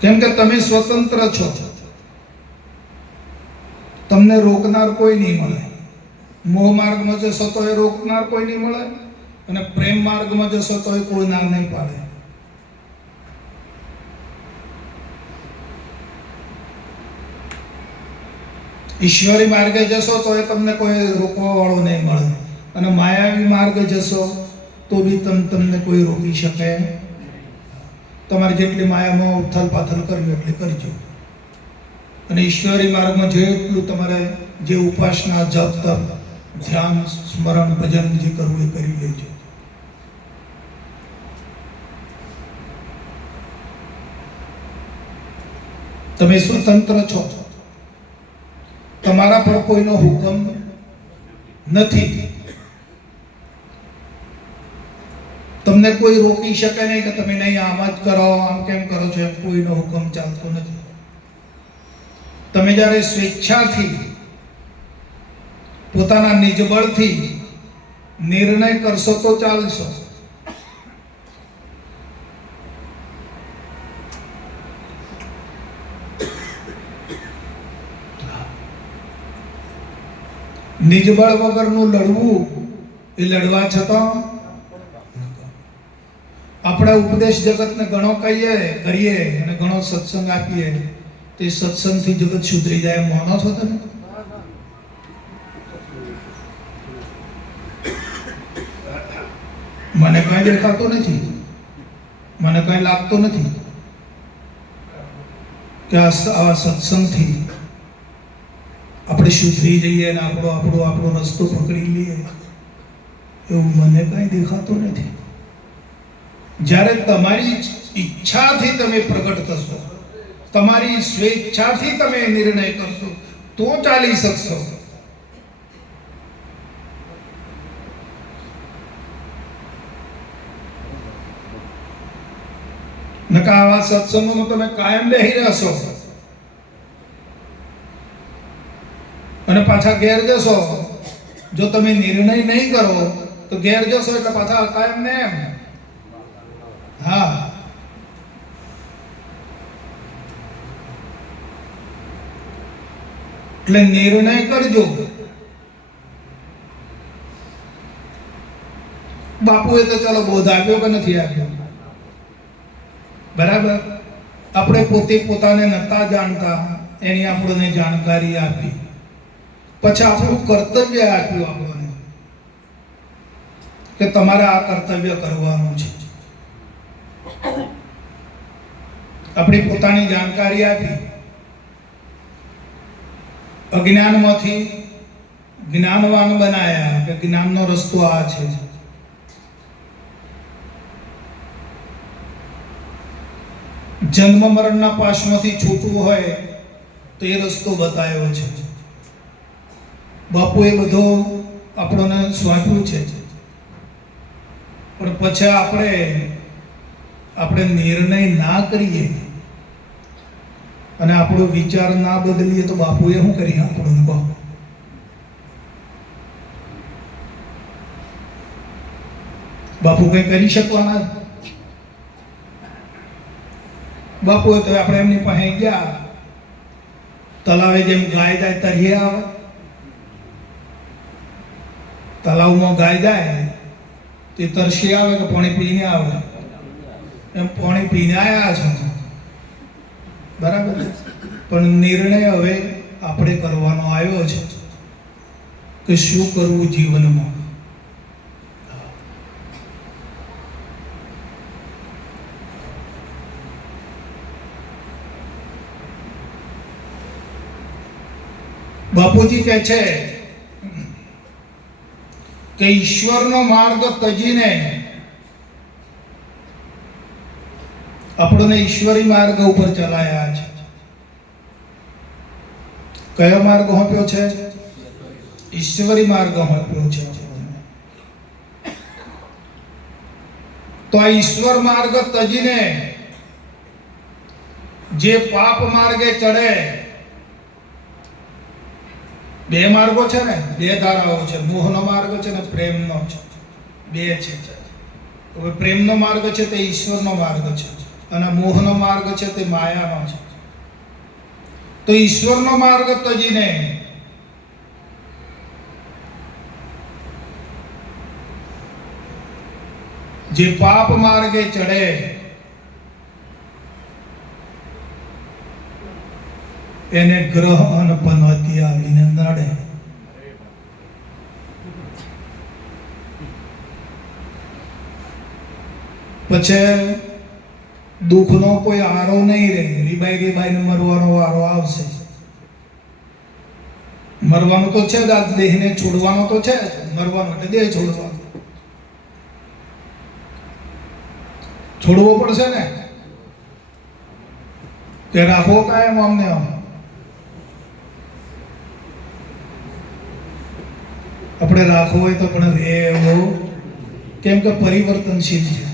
કેમ કે તમે સ્વતંત્ર છો, તમને રોકનાર કોઈ નહીં મળે. મોહ માર્ગમાં જશો તો એ રોકનાર કોઈ નહીં મળે અને પ્રેમ માર્ગમાં જશો તો એ કોઈ ના નહીં પાડે. ઈશ્વરી માર્ગે જશો તો એ તમને કોઈ રોકવા વાળો નહીં મળે અને માયાવી માર્ગે જશો તો બી તમને કોઈ રોકી શકે. તમારે જેટલી માયામાં ઉથલ પાથલ કરવી એટલી કરજો. અને ઈશ્વરી માર્ગમાં જેટલું તમારે જે ઉપાસના, જપ, તપ, ધ્યાન, સ્મરણ, ભજન જે કરવું એ કરી લેજો. તમે સ્વતંત્ર છો, તમારા પર કોઈનો હુકમ નથી. તમને કોઈ રોકી શકે નહીં કે તમે નહીં આમ જ કરો, આમ કેમ કરો છો, એમ કોઈનો હુકમ ચાલતો નથી. તમે જ્યારે સ્વેચ્છાથી પોતાના નિજબળથી નિર્ણય કરશો તો ચાલશો. નિજબળ વગરનું લડવું એ લડવા છતાં આપણે ઉપદેશ જગતને ઘણો કહીએ કરીએ અને ઘણો સત્સંગ આપીએ, તે સત્સંગથી જગત સુધરી જાય માનો છો તમે? મને કઈ દેખાતું નથી, મને કઈ લાગતું નથી કે આવા સત્સંગથી આપણે સુધરી જઈએ અને આપણો રસ્તો પકડી લઈએ, એવું મને કઈ દેખાતું નથી. જ્યારે તમારી ઈચ્છાથી તમે પ્રગટ થશો, તમારી સ્વેચ્છાથી તમે નિર્ણય કરશો તો ચાલી શકશો. નકા આવા સત્સંગોમાં તમે કાયમ બેહી રહેશો અને પાછા ઘેર જશો. જો તમે નિર્ણય નહીં કરો તો ઘેર જશો એટલે પાછા કાયમ ને એમ. હા, એટલે નિર્ણય કરજો. બાપુએ તો ચાલો બોધ આપ્યો કે નથી આપ્યો, બરાબર. આપણે પોતે પોતાને નતા જાણતા, એની આપણને જાણકારી આપી, પછી આપણું કર્તવ્ય આપ્યું આપણને કે તમારે આ કર્તવ્ય કરવાનું છે. આપણી પોતાની જાણકારી આપી, અજ્ઞાનમાંથી જ્ઞાનવાન બનાયા કે જ્ઞાનનો રસ્તો આ છે. જન્મ મરણના પાશમાંથી છૂટવું હોય તો એ રસ્તો બતાવ્યો છે. બાપુએ બધો આપણને સોંપ્યું છે, પણ પછી આપણે નિર્ણય ના કરીએ અને આપણો વિચાર ના બદલીએ તો બાપુએ શું કરી આપણને કહો? બાપુ કઈ કરી શકવાના? બાપુએ તો આપણે એમની પાસે ગયા, તલાવે જેમ ગાય જાય તરીએ આવે, તલાવમાં ગાય જાય તે તરસી આવે કે પાણી પીને આવે? એમ પાણી પીને આવ્યા છે, બરાબર. પણ નિર્ણય હવે આપણે કરવાનો આવ્યો છે કે શું કરવું જીવનમાં. બાપુજી કહે છે કે ઈશ્વરનો માર્ગ તજીને આપણને ઈશ્વરી માર્ગ ઉપર ચલાયા છે. કયો માર્ગ હોપ્યો છે? ઈશ્વરી માર્ગ હોપ્યો છે. તો આ ઈશ્વર માર્ગ તજીને જે પાપ માર્ગે ચડે, બે માર્ગો છે ને, બે ધારાઓ છે, મોહનો માર્ગ છે ને પ્રેમનો છે, બે છે. હવે પ્રેમનો માર્ગ છે તે ઈશ્વરનો માર્ગ છે અને મોહનો માર્ગ છે તે માયાનો છે. તો ઈશ્વરનો માર્ગ તજીને જે પાપ માર્ગે ચડે એને ગ્રહ અને પનવતી આવીને નડે. પછી દુઃખનો કોઈ આરો નહીં રહે. રીબાઈને મરવાનો વારો આવશે. મરવાનું તો છે જ, આ દેહને છોડવાનો તો છે, મરવાનું એટલે દેહ છોડવાનો. છોડવો પડશે ને, કે રાખવો કાયમ અમને આમ આપણે રાખવો હોય તો પણ રહેવો, કેમ કે પરિવર્તનશીલ છે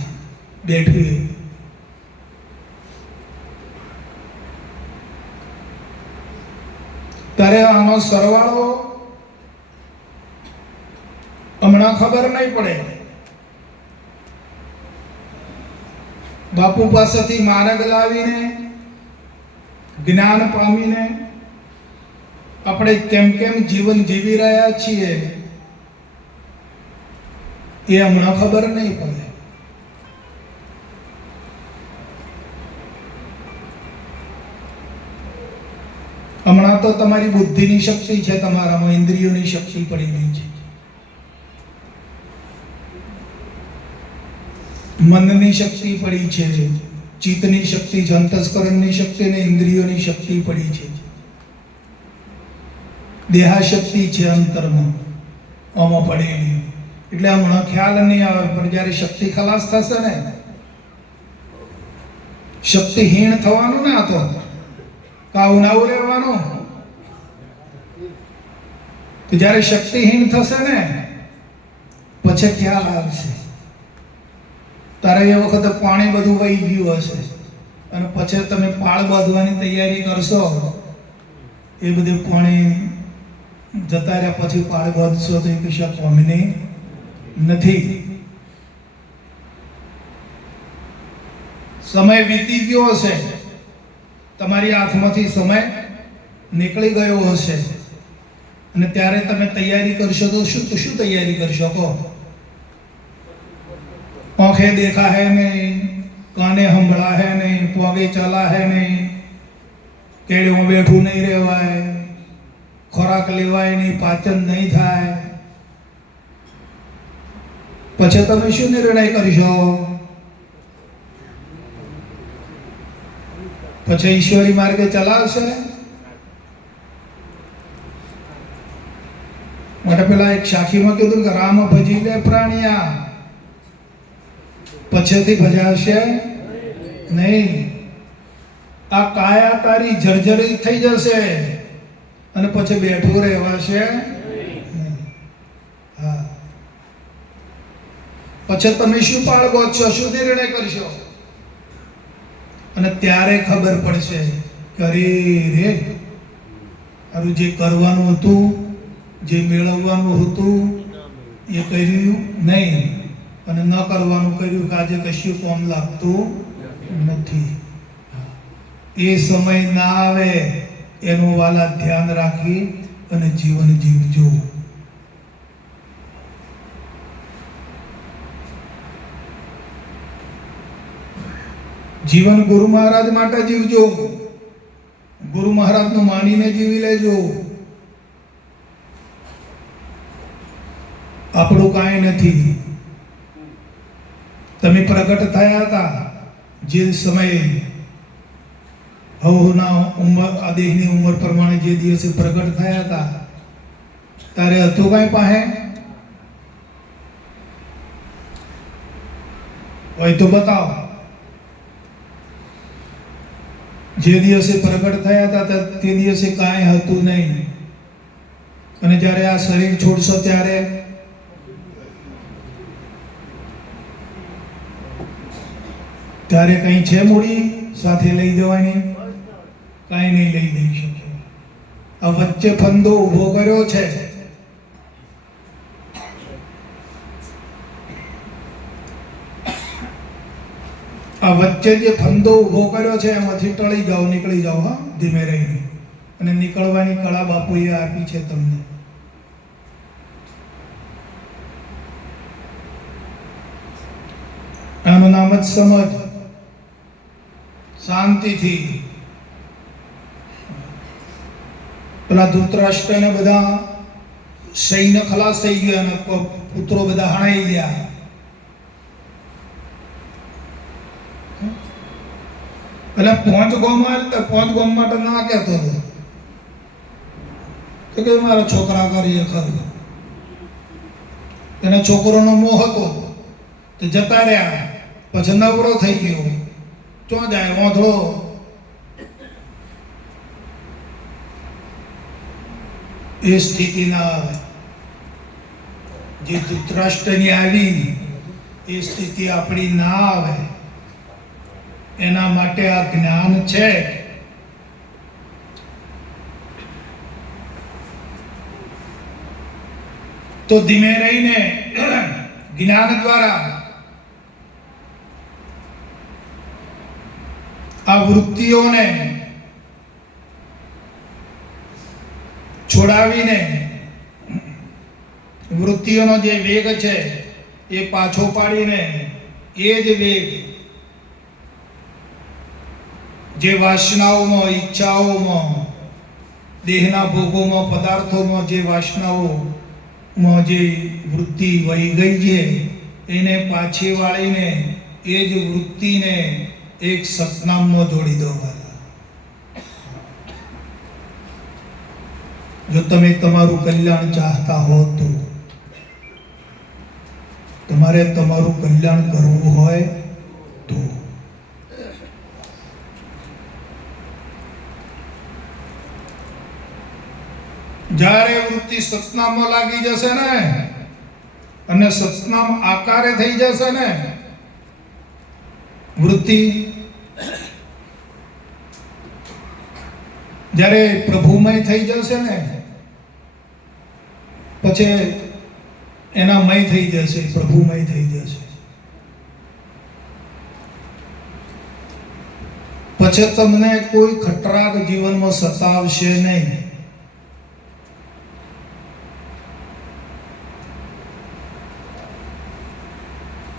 બેઠું એ. ત્યારે આનો સરવાળો હમણાં ખબર નહીં પડે. બાપુ પાસેથી માર્ગ લાવીને જ્ઞાન પામીને આપણે કેમ કેમ જીવન જીવી રહ્યા છીએ એ હમણાં ખબર નહીં પડે. હમણાં તો તમારી બુદ્ધિની શક્તિ છે, તમારામાં ઇન્દ્રિયોની શક્તિ પડી ગઈ છે, મનની શક્તિ પડી છે, ચિત્તની શક્તિ છે, અંતસ્કરણની શક્તિ અને ઇન્દ્રિયોની શક્તિ પડી છે, દેહાશક્તિ છે અંતરમાં આમાં પડેલી. એટલે હમણાં ખ્યાલ નહીં આવે, પણ જ્યારે શક્તિ ખલાસ થશે ને, શક્તિહીન થવાનું ના તો કાવનાવું રહેવાનું. તો જ્યારે શક્તિહીન થશે ને પછી ખ્યાલ આવશે. તારે એ વખતે પાણી બધું વહી ગયું હશે અને પછી તમે પાળ બાંધવાની તૈયારી કરશો, એ બધું પાણી જતા રહ્યા પછી પાળ બાંધશો તો એ કશા કોમની નથી. સમય વીતી ગયો હશે, તમારી હાથમાંથી સમય નીકળી ગયો હશે અને ત્યારે તમે તૈયારી કરશો તો શું તૈયારી કરશો કહો? આંખે देखा है नहीं, काने संभळा है नहीं, पगे चला है नहीं, केड़ीमां बैठू नहीं રહેવાય, ખોરાક લેવાય નહીં, પાચન નહીં થાય, પછી તમે શું નિર્ણય કરશો? પછી ઈશ્વરી માર્ગે ચલાવશે? માટે પેલા એક સાખીમાં કીધું કે રામ ભજી લે પ્રાણિયા, પછીથી ભજાશે નહીં. આ કાયા તારી જર્જરિત થઈ જશે અને પછી બેઠું રહેવાશે નહીં. હા, પછી તમે શું પાળ બાંધશો, શું નિર્ણય કરશો? અને ત્યારે ખબર પડશે કે અરે રે, મારું જે કરવાનું હતું, જે મેળવવાનું હતું એ કર્યું નહીં અને ન કરવાનું કર્યું કે આજે કશું કોમ લાગતું નથી. એ સમય ના આવે એનું વાલા ધ્યાન રાખી અને જીવન જીવજો. જીવન ગુરુ મહારાજ માટે જીવજો, ગુરુ મહારાજનું માનીને જીવી લેજો. આપણું કાંઈ નથી. તમે પ્રગટ થયા હતા જે સમયે, હવના ઉંમર, આ દેહની ઉંમર પ્રમાણે જે દિવસે પ્રગટ થયા હતા ત્યારે હતું કાંઈ પાસે? હોય તો બતાવો. જે દિવસે પ્રગટ થયા હતા તે દિવસે કાંઈ હતું નહીં, અને જ્યારે આ શરીર છોડશો ત્યારે કંઈ છે મૂડી સાથે લઈ જવાની? કાંઈ નહીં લઈ જઈ શકે. આ વચ્ચે ફંદો ઊભો કર્યો છે, આ વચ્ચે જે ફંદો ઊભો કર્યો છે એમાંથી ટળી જાઓ, નીકળી જાઓ. હા, ધીમે રહીને. અને નીકળવાની કળા બાપુએ આપી છે તમને. આનું નામ જ સમજ. શાંતિથી. પેલા ધૃતરાષ્ટ્રને બધા સૈન્ય ખલાસ થઈ ગયા અને પુત્રો બધા હણાઈ ગયા. એટલે પાંચ ગામ માટે ના કહેતો હતો કે મારા છોકરા કરીએ ખરું. એના છોકરોનો મોહ હતો તો જતા રહ્યા. પછી નવરો થઈ ગયો, ચો જાય વાંધળો એ સ્થિતિ ના આવે. જે ધૃતરાષ્ટ્રની આવી એ સ્થિતિ આપણી ના આવે એના માટે આ જ્ઞાન છે. તો ધીમે રહીને જ્ઞાન દ્વારા આ વૃત્તિઓને છોડાવીને વૃત્તિઓનો જે વેગ છે એ પાછો પાડીને એ જ વેગ જે વાસનાઓમાં, ઈચ્છાઓમાં, દેહના ભોગોમાં, પદાર્થોમાં જે વાસનાઓમાં જે વૃત્તિ વહી ગઈ છે એને પાછી વાળીને એ જ વૃત્તિને એક સતનામમાં જોડી દો. જો તમે તમારું કલ્યાણ ચાહતા હો તો તમારે તમારું કલ્યાણ કરવું હોય તો જ્યારે વૃત્તિ સતનામમાં લાગી જશે ને અને સતનામ આકારે થઈ જશે ને વૃત્તિ, જ્યારે પ્રભુમય થઈ જશે ને પછી એના મય થઈ જશે, પ્રભુમય થઈ જશે. પછી તમને કોઈ ખટરાગ જીવનમાં સતાવશે નહીં.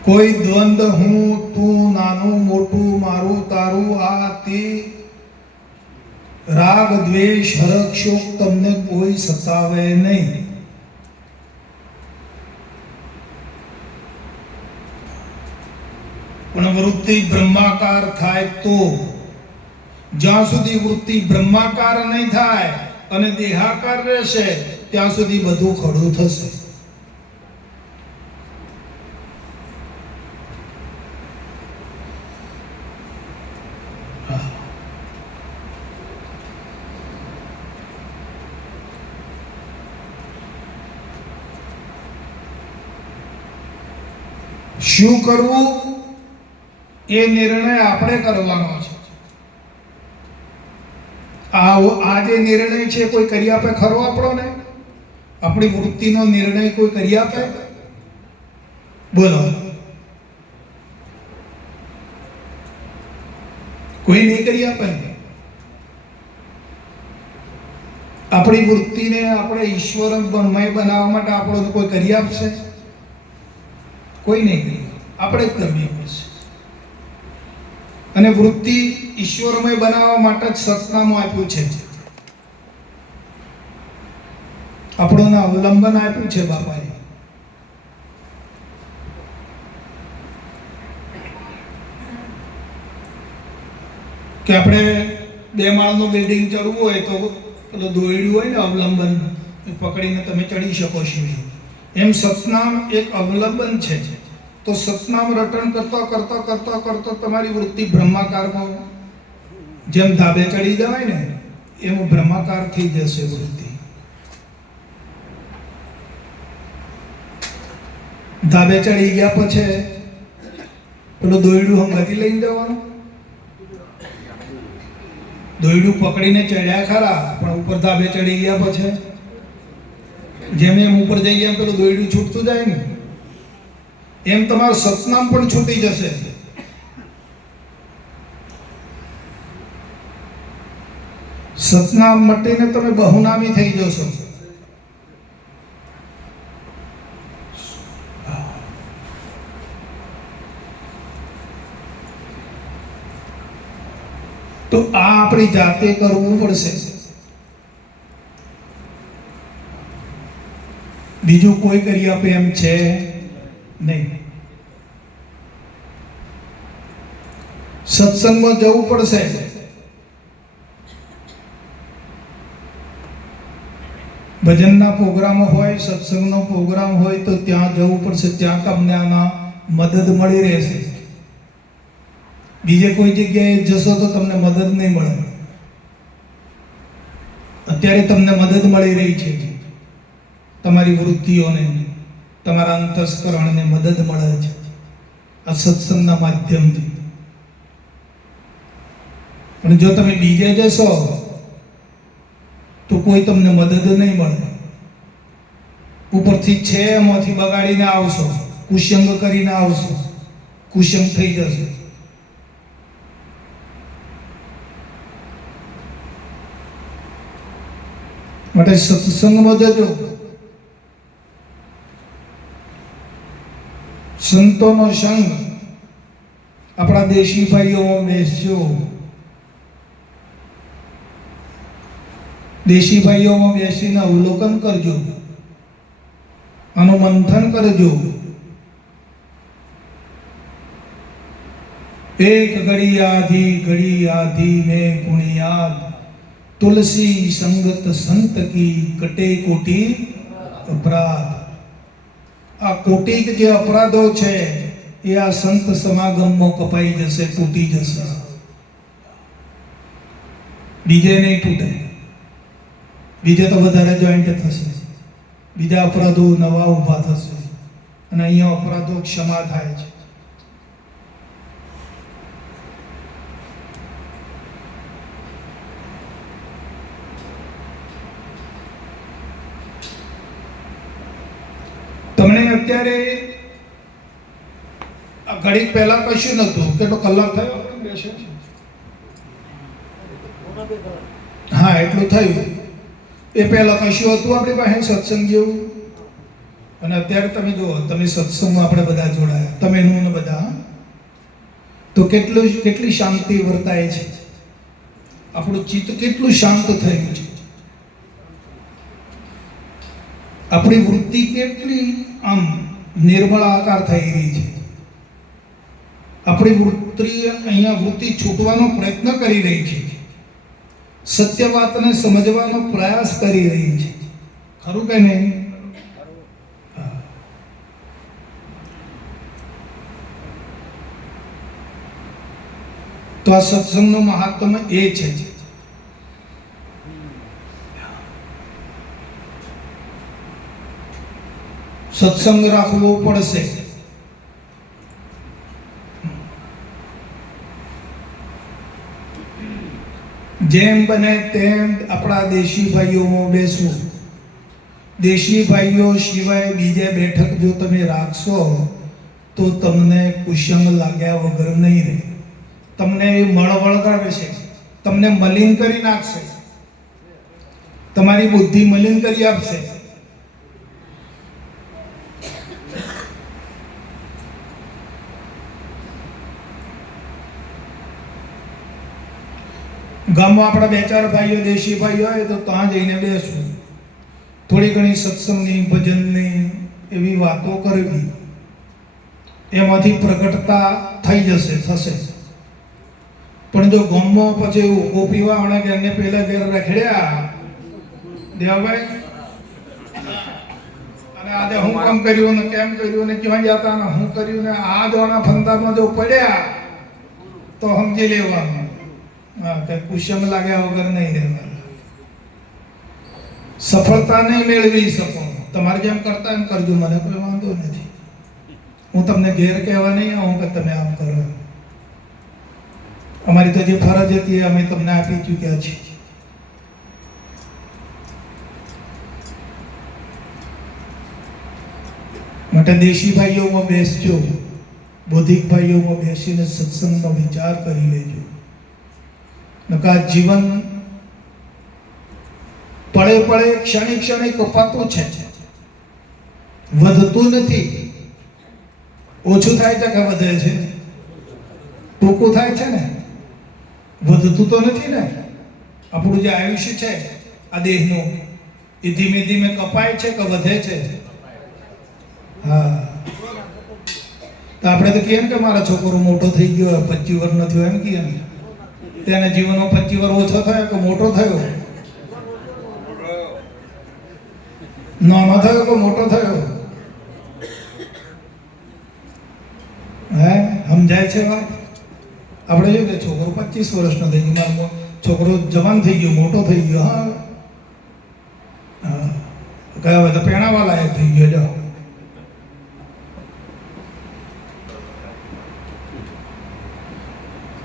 કોઈ દ્વંદ, હું, તું, નાનું મોટું, મારું તારું, આ તે, રાગ દ્વેષ હરખ શોક તમને કોઈ સતાવે નહીં. પણ વૃત્તિ બ્રહ્માકાર થાય તો, જ્યાં સુધી વૃત્તિ બ્રહ્માકાર નહીં થાય અને દેહાકાર રહેશે ત્યાં સુધી બધું ખડું થશે. શું કરવું એ નિર્ણય આપણે કરવાનો છે. આ જે નિર્ણય છે કોઈ કરી આપે ખરો આપણોને? આપણી વૃત્તિનો નિર્ણય કોઈ કરી આપે? બોલો, કોઈ નહીં કરી આપે. આપણી વૃત્તિને આપણે ઈશ્વરમય બનાવવા માટે આપણો કોઈ કરી આપશે? કોઈ નહીં કરી. આપણે જ કરવી પડશે. અને વૃત્તિ ઈશ્વરમય બનાવવા માટે જ સતનામું આપ્યું છે, આપણોને અવલંબન આપ્યું છે બાપાએ. કે આપણે 2 માળનું બિલ્ડિંગ ચડવું હોય તો પેલું દોયડું હોય ને અવલંબન, એ પકડીને તમે ચડી શકો છો. એમ સતનામ એક અવલંબન છે. તો સતનામ રટણ કરતા કરતા કરતા કરતા તમારી વૃત્તિ બ્રહ્માકારમાં, જેમ ધાબે ચડી જવાય ને એમ બ્રહ્માકાર થઈ જશે વૃત્તિ. ધાબે ચડી ગયા પછી પેલું દોયડું હંગાથી લઈને જવાનું. દોયડું પકડીને ચડ્યા ખરા, પણ ઉપર ધાબે ચડી ગયા પછી જેમ એમ ઉપર જઈ ગયા પેલું દોયડું છૂટતું જાય ને એમ તમારું સતનામ પણ છૂટી જશે. સતનામ મટીને તમે બહુનામી થઈ જશો. તો આ આપણી જાતે કરવું પડશે. બીજું કોઈ કરી આપે એમ છે નહીં. સત્સંગમાં જવું પડશે. ભજનના પ્રોગ્રામ હોય, સત્સંગનો પ્રોગ્રામ હોય તો ત્યાં જવું પડશે. ત્યાં તમને આના મદદ મળી રહેશે. બીજે કોઈ જગ્યાએ જશો તો તમને મદદ નહીં મળે. અત્યારે તમને મદદ મળી રહી છે. તમારી વૃત્તિઓને, તમારા અંતસ્કરણને મદદ મળે છે આ સત્સંગના માધ્યમથી. પણ જો તમે બીજે જશો તો કોઈ તમને મદદ નહીં મળે. ઉપરથી છે એમાંથી બગાડીને આવશો, કુસંગ કરીને આવશો, કુસંગ થઈ જશે. માટે સત્સંગમાં જજો, સંતોનો સંગ. આપણા દેશી ભાઈઓમાં બેસજો, દેશી ભાઈઓમાં બેસીને અવલોકન કરજો, આનું મંથન કરજો. એક ઘડી આધી में पुण्याद तुलसी संगत संत की कटे कोटि अपराध. આ કોટિક જે અપરાધો છે એ આ સંત સમાગમમાં કપાઈ જશે, તૂટી જશે. બીજે નહીં તૂટે, બીજે તો વધારે જોઈન્ટ થશે, બીજા અપરાધો નવા ઊભા થશે અને અહીંયા અપરાધો ક્ષમા થાય છે. તમને અત્યારે ઘડીક પહેલા કશું નતું, કેટલો કલાક થયો બેસે? હા, એટલું થયું. એ પહેલા કશું હતું આપણી પાસે સત્સંગ જેવું? અને અત્યારે તમે જુઓ, તમે સત્સંગમાં આપણે બધા જોડાયા, તમે હું ને બધા, તો કેટલી શાંતિ વર્તાય છે. આપણું ચિત્ત કેટલું શાંત થયું છે. આપણી વૃત્તિ કેટલી આમ નિર્મળ આકાર થઈ રહી છે. આપણી વૃત્તિ અહીંયા વૃત્તિ છૂટવાનો પ્રયત્ન કરી રહી છે, સત્ય વાતને સમજવાનો પ્રયાસ કરી રહી છે. ખરું કે નહીં? તો આ સત્સંગનું મહાત્મ્ય એ છે. સત્સંગ રાખવો પડશે. જેમ બને તેમ આપણા દેશી ભાઈઓમાં બેસવું. દેશી ભાઈઓ સિવાય બીજે બેઠક જો તમે રાખશો તો તમને કુસંગ લાગ્યા વગર નહીં રહે. તમને એ મળવળગાવે છે, તમને મલિન કરી નાખશે, તમારી બુદ્ધિ મલિન કરી આપશે. ગામમાં આપણા બે ચાર ભાઈઓ દેશી ભાઈઓ હોય તો ત્યાં જઈને બેસવું, થોડી ઘણી સત્સંગની, ભજનની એવી વાતો કરવી, એમાંથી પ્રગટતા થઈ જશે, થશે. પણ જો ગામમાં પછી ઉભો પીવા વાળા કે એને પેલા ઘેર રખડ્યા દેવાભાઈ, અને આજે હું કામ કર્યું ને કેમ કર્યું ને ક્યાં જતા ને હું કર્યું ને આ દોણા ફંદામાં જો પડ્યા તો સમજી લેવાનું કે કુસંગ લાગ્યા વગર નહીં રહેવાનું. સફળતા નહીં મેળવી શકો. તમારે જેમ કરતા એમ કરજો, મને કોઈ વાંધો નથી. હું તમને ઘેર કહેવા નહીં આવું કે તમે આમ કરો. અમારી તો જે ફરજ હતી એ અમે તમને આપી ચૂક્યા છીએ. માટે દેશી ભાઈઓમાં બેસજો, બૌદ્ધિક ભાઈઓમાં બેસીને સત્સંગનો વિચાર કરી લેજો. નકા જીવન પળે પળે ક્ષણે ક્ષણે કપાતું છે, વધતું નથી. ઓછું થાય છે કે વધે છે? ટૂંકું થાય છે ને, વધતું તો નથી ને. આપણું જે આયુષ્ય છે આ દેહનું, એ ધીમે ધીમે કપાય છે કે વધે છે? હા, તો આપણે તો કહીએ ને કે મારા છોકરો મોટો થઈ ગયો, 25 વર્ષનો થયો, એમ કહીએ ને. તેના જીવનમાં 25 વર્ષ ઓછો થયો કે મોટો થયો? નાનો થયો કે મોટો થયો? હે, સમજાય છે વાત? આપણે જોયું કે છોકરો 25 વર્ષનો થઈ ગયો, મારો છોકરો જવાન થઈ ગયો, મોટો થઈ ગયો. હા, ગયા હવે તો પેણાવા લાયક થઈ ગયો જો.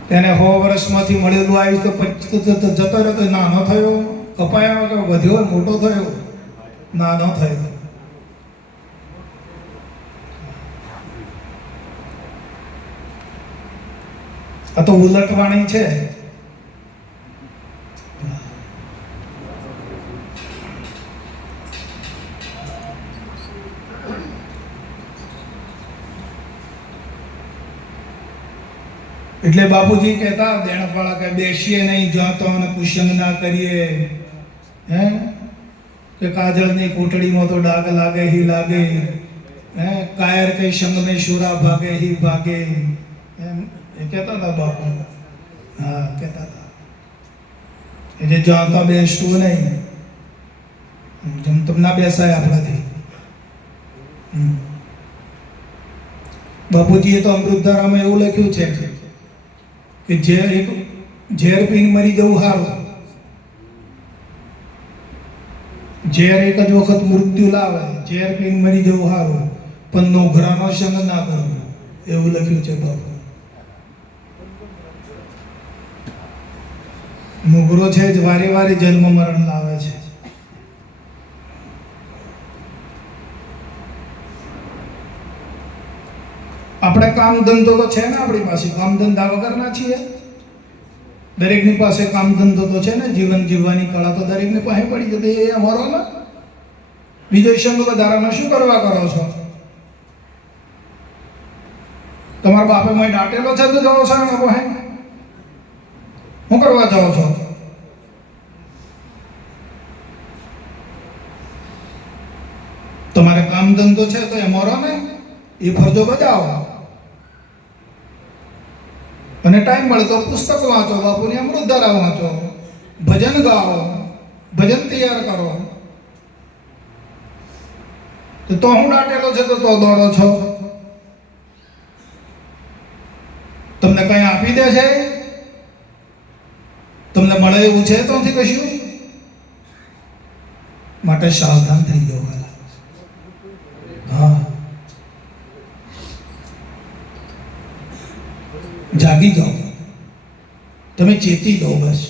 તેને 100 વર્ષમાંથી મળેલું આવ્યું તો 25 જતો રહ્યો તો નાનો થયો, કપાયો કે વધ્યો મોટો થયો? નાનો થયો. આ તો ઉલટવાણી છે. એટલે બાપુજી કહેતા દેણપાળા કે બેસીએ નહીં જાતો અને કુસંગ ના કરીએ, હે કે કાજળની કોટડીમાં તો ડાઘ લાગે હી લાગે, હે કાયર કે સંગ में શોરા ભાગે હી ભાગે, એમ એ કહેતા હતા બાપુ. હા કહેતા હતા એટલે જાતા બેસતું નહીં, જેમ તમને ના બેસાય આપણાથી. બાપુજીએ તો અમૃતધારામાં એવું લખ્યું છે કે ઝેર પીને મરી જવું સારું. ઝેર એક જ વખત મૃત્યુ લાવે, ઝેર પીને મરી જવું સારું, પણ નોઘરાનો સંગ ના કરવો, એવું લખ્યું છે બાપુ. નોઘરો છે જ વારે વારે જન્મ મરણ લાવે છે. આપણે કામ ધંધો તો છે ને, આપણી પાસે કામ ધંધા વગરના છીએ. દરેકની પાસે કામ ધંધો તો છે ને, જીવન જીવવાની કળા તો દરેકની પાસે પડી જતી. એ અમારો ને બીજો સંગ વધારાનો શું કરવા કરો છો? તમારા બાપે મને દાટેલો છે તો જાઓ છો એના પાસે શું કરવા જાઓ છો? તમારે કામ ધંધો છે તો એ મરો ને, એ ફરજો બજાવો. અને ટાઈમ મળે તો પુસ્તક વાંચો, બાપુની અમૃતધારા વાંચો, ભજન ગાઓ, ભજન તૈયાર કરો. તો હું દાટેલો છે તો દોડો છો? તમને કઈ આપી દે છે? તમને મળે એવું છે તો નથી કશું? માટે સાવધાન થઈ જાઓ. હા, જાગી જાઓ, તમે ચેતી જાઓ બસ.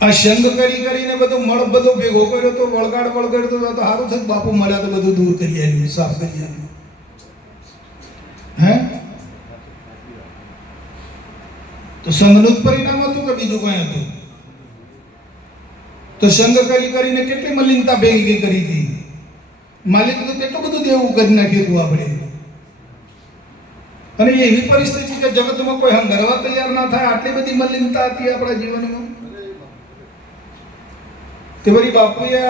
આ સંગ કરીને બધું મળ બધો ભેગો કર્યો તો વળગાડ તો સારું છે. બાપુ મળ્યા તો બધું દૂર કરી આવ્યું, સાફ કરી આવ્યું. હે તો સંઘનું જ પરિણામ હતું કે બીજું કઈ હતું? તો સંઘ કરીને કેટલી મલિનતા ભેગી કરી હતી. માલિક તો કેટલું બધું દેવું કરી નાખ્યું હતું આપણે. અને એવી પરિસ્થિતિ કે જગતમાં કોઈ હંગરવા તૈયાર ના થાય, આટલી બધી મલિનતા હતી આપણા જીવનમાં. તે વળી બાપુએ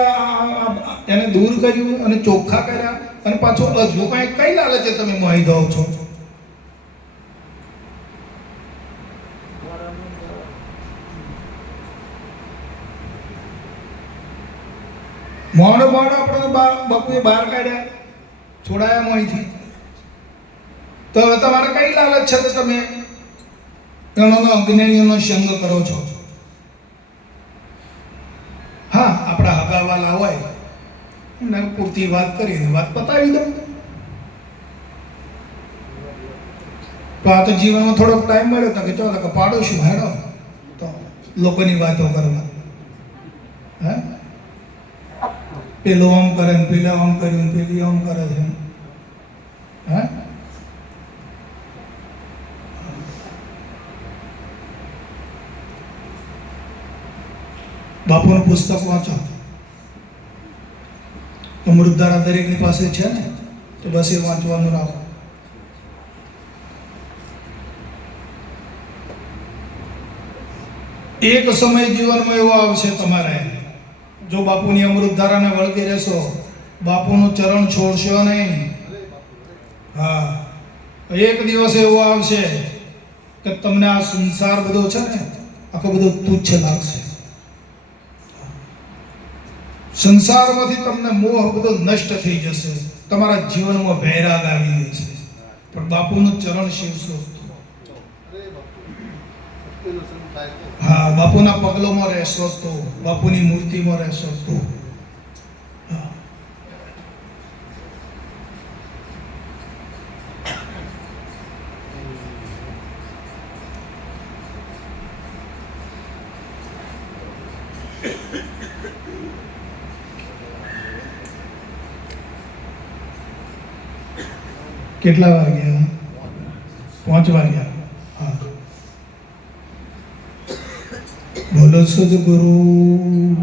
એને દૂર કર્યું અને ચોખ્ખા કર્યા. અને પાછો હજુ કઈ લાલચે તમે મોહી જાઓ છો? મોડો આપણે બાપુએ બહાર કાઢ્યા, છોડાયા મોહીથી. તો હવે તમારે કઈ લાલચ છે તો તમે એનો અજ્ઞાનીઓનો સંગ કરો છો? હા, આપણા હગાવાલા હોય એમને પૂરતી વાત કરીને વાત પતાવી દો. તો આ તો જીવનમાં થોડોક ટાઈમ મળ્યો તો કે ચાલો કે પાડોશું હેડો તો લોકોની વાતો કરવા. હે પેલો આમ કરે ને પેલા આમ કર્યું, પેલી આમ કરે છે. હે બાપુનું પુસ્તક વાંચો. અમૃતધારા દરેકની પાસે છે ને, તો બસ એ વાંચવાનું રાખો. એક સમય જીવનમાં એવો આવશે તમારે, જો બાપુની અમૃતધારાને વળગી રહેશો, બાપુનું ચરણ છોડશો નહીં. હા, એક દિવસ એવો આવશે કે તમને આ સંસાર બધો છે ને, આખો બધો તુચ્છ લાગશે. સંસારમાંથી તમને મોહ બધો નષ્ટ થઈ જશે, તમારા જીવનમાં વૈરાગ આવી જશે. પણ બાપુનું ચરણ શિવશો. પેલું શરૂ થાય તો હા, બાપુના પગલોમાં રહેશો તો, બાપુની મૂર્તિમાં રહેશો તો. હા. કેટલા વાગ્યા? 5 વાગ્યા. હા. બોલો સદગુરુ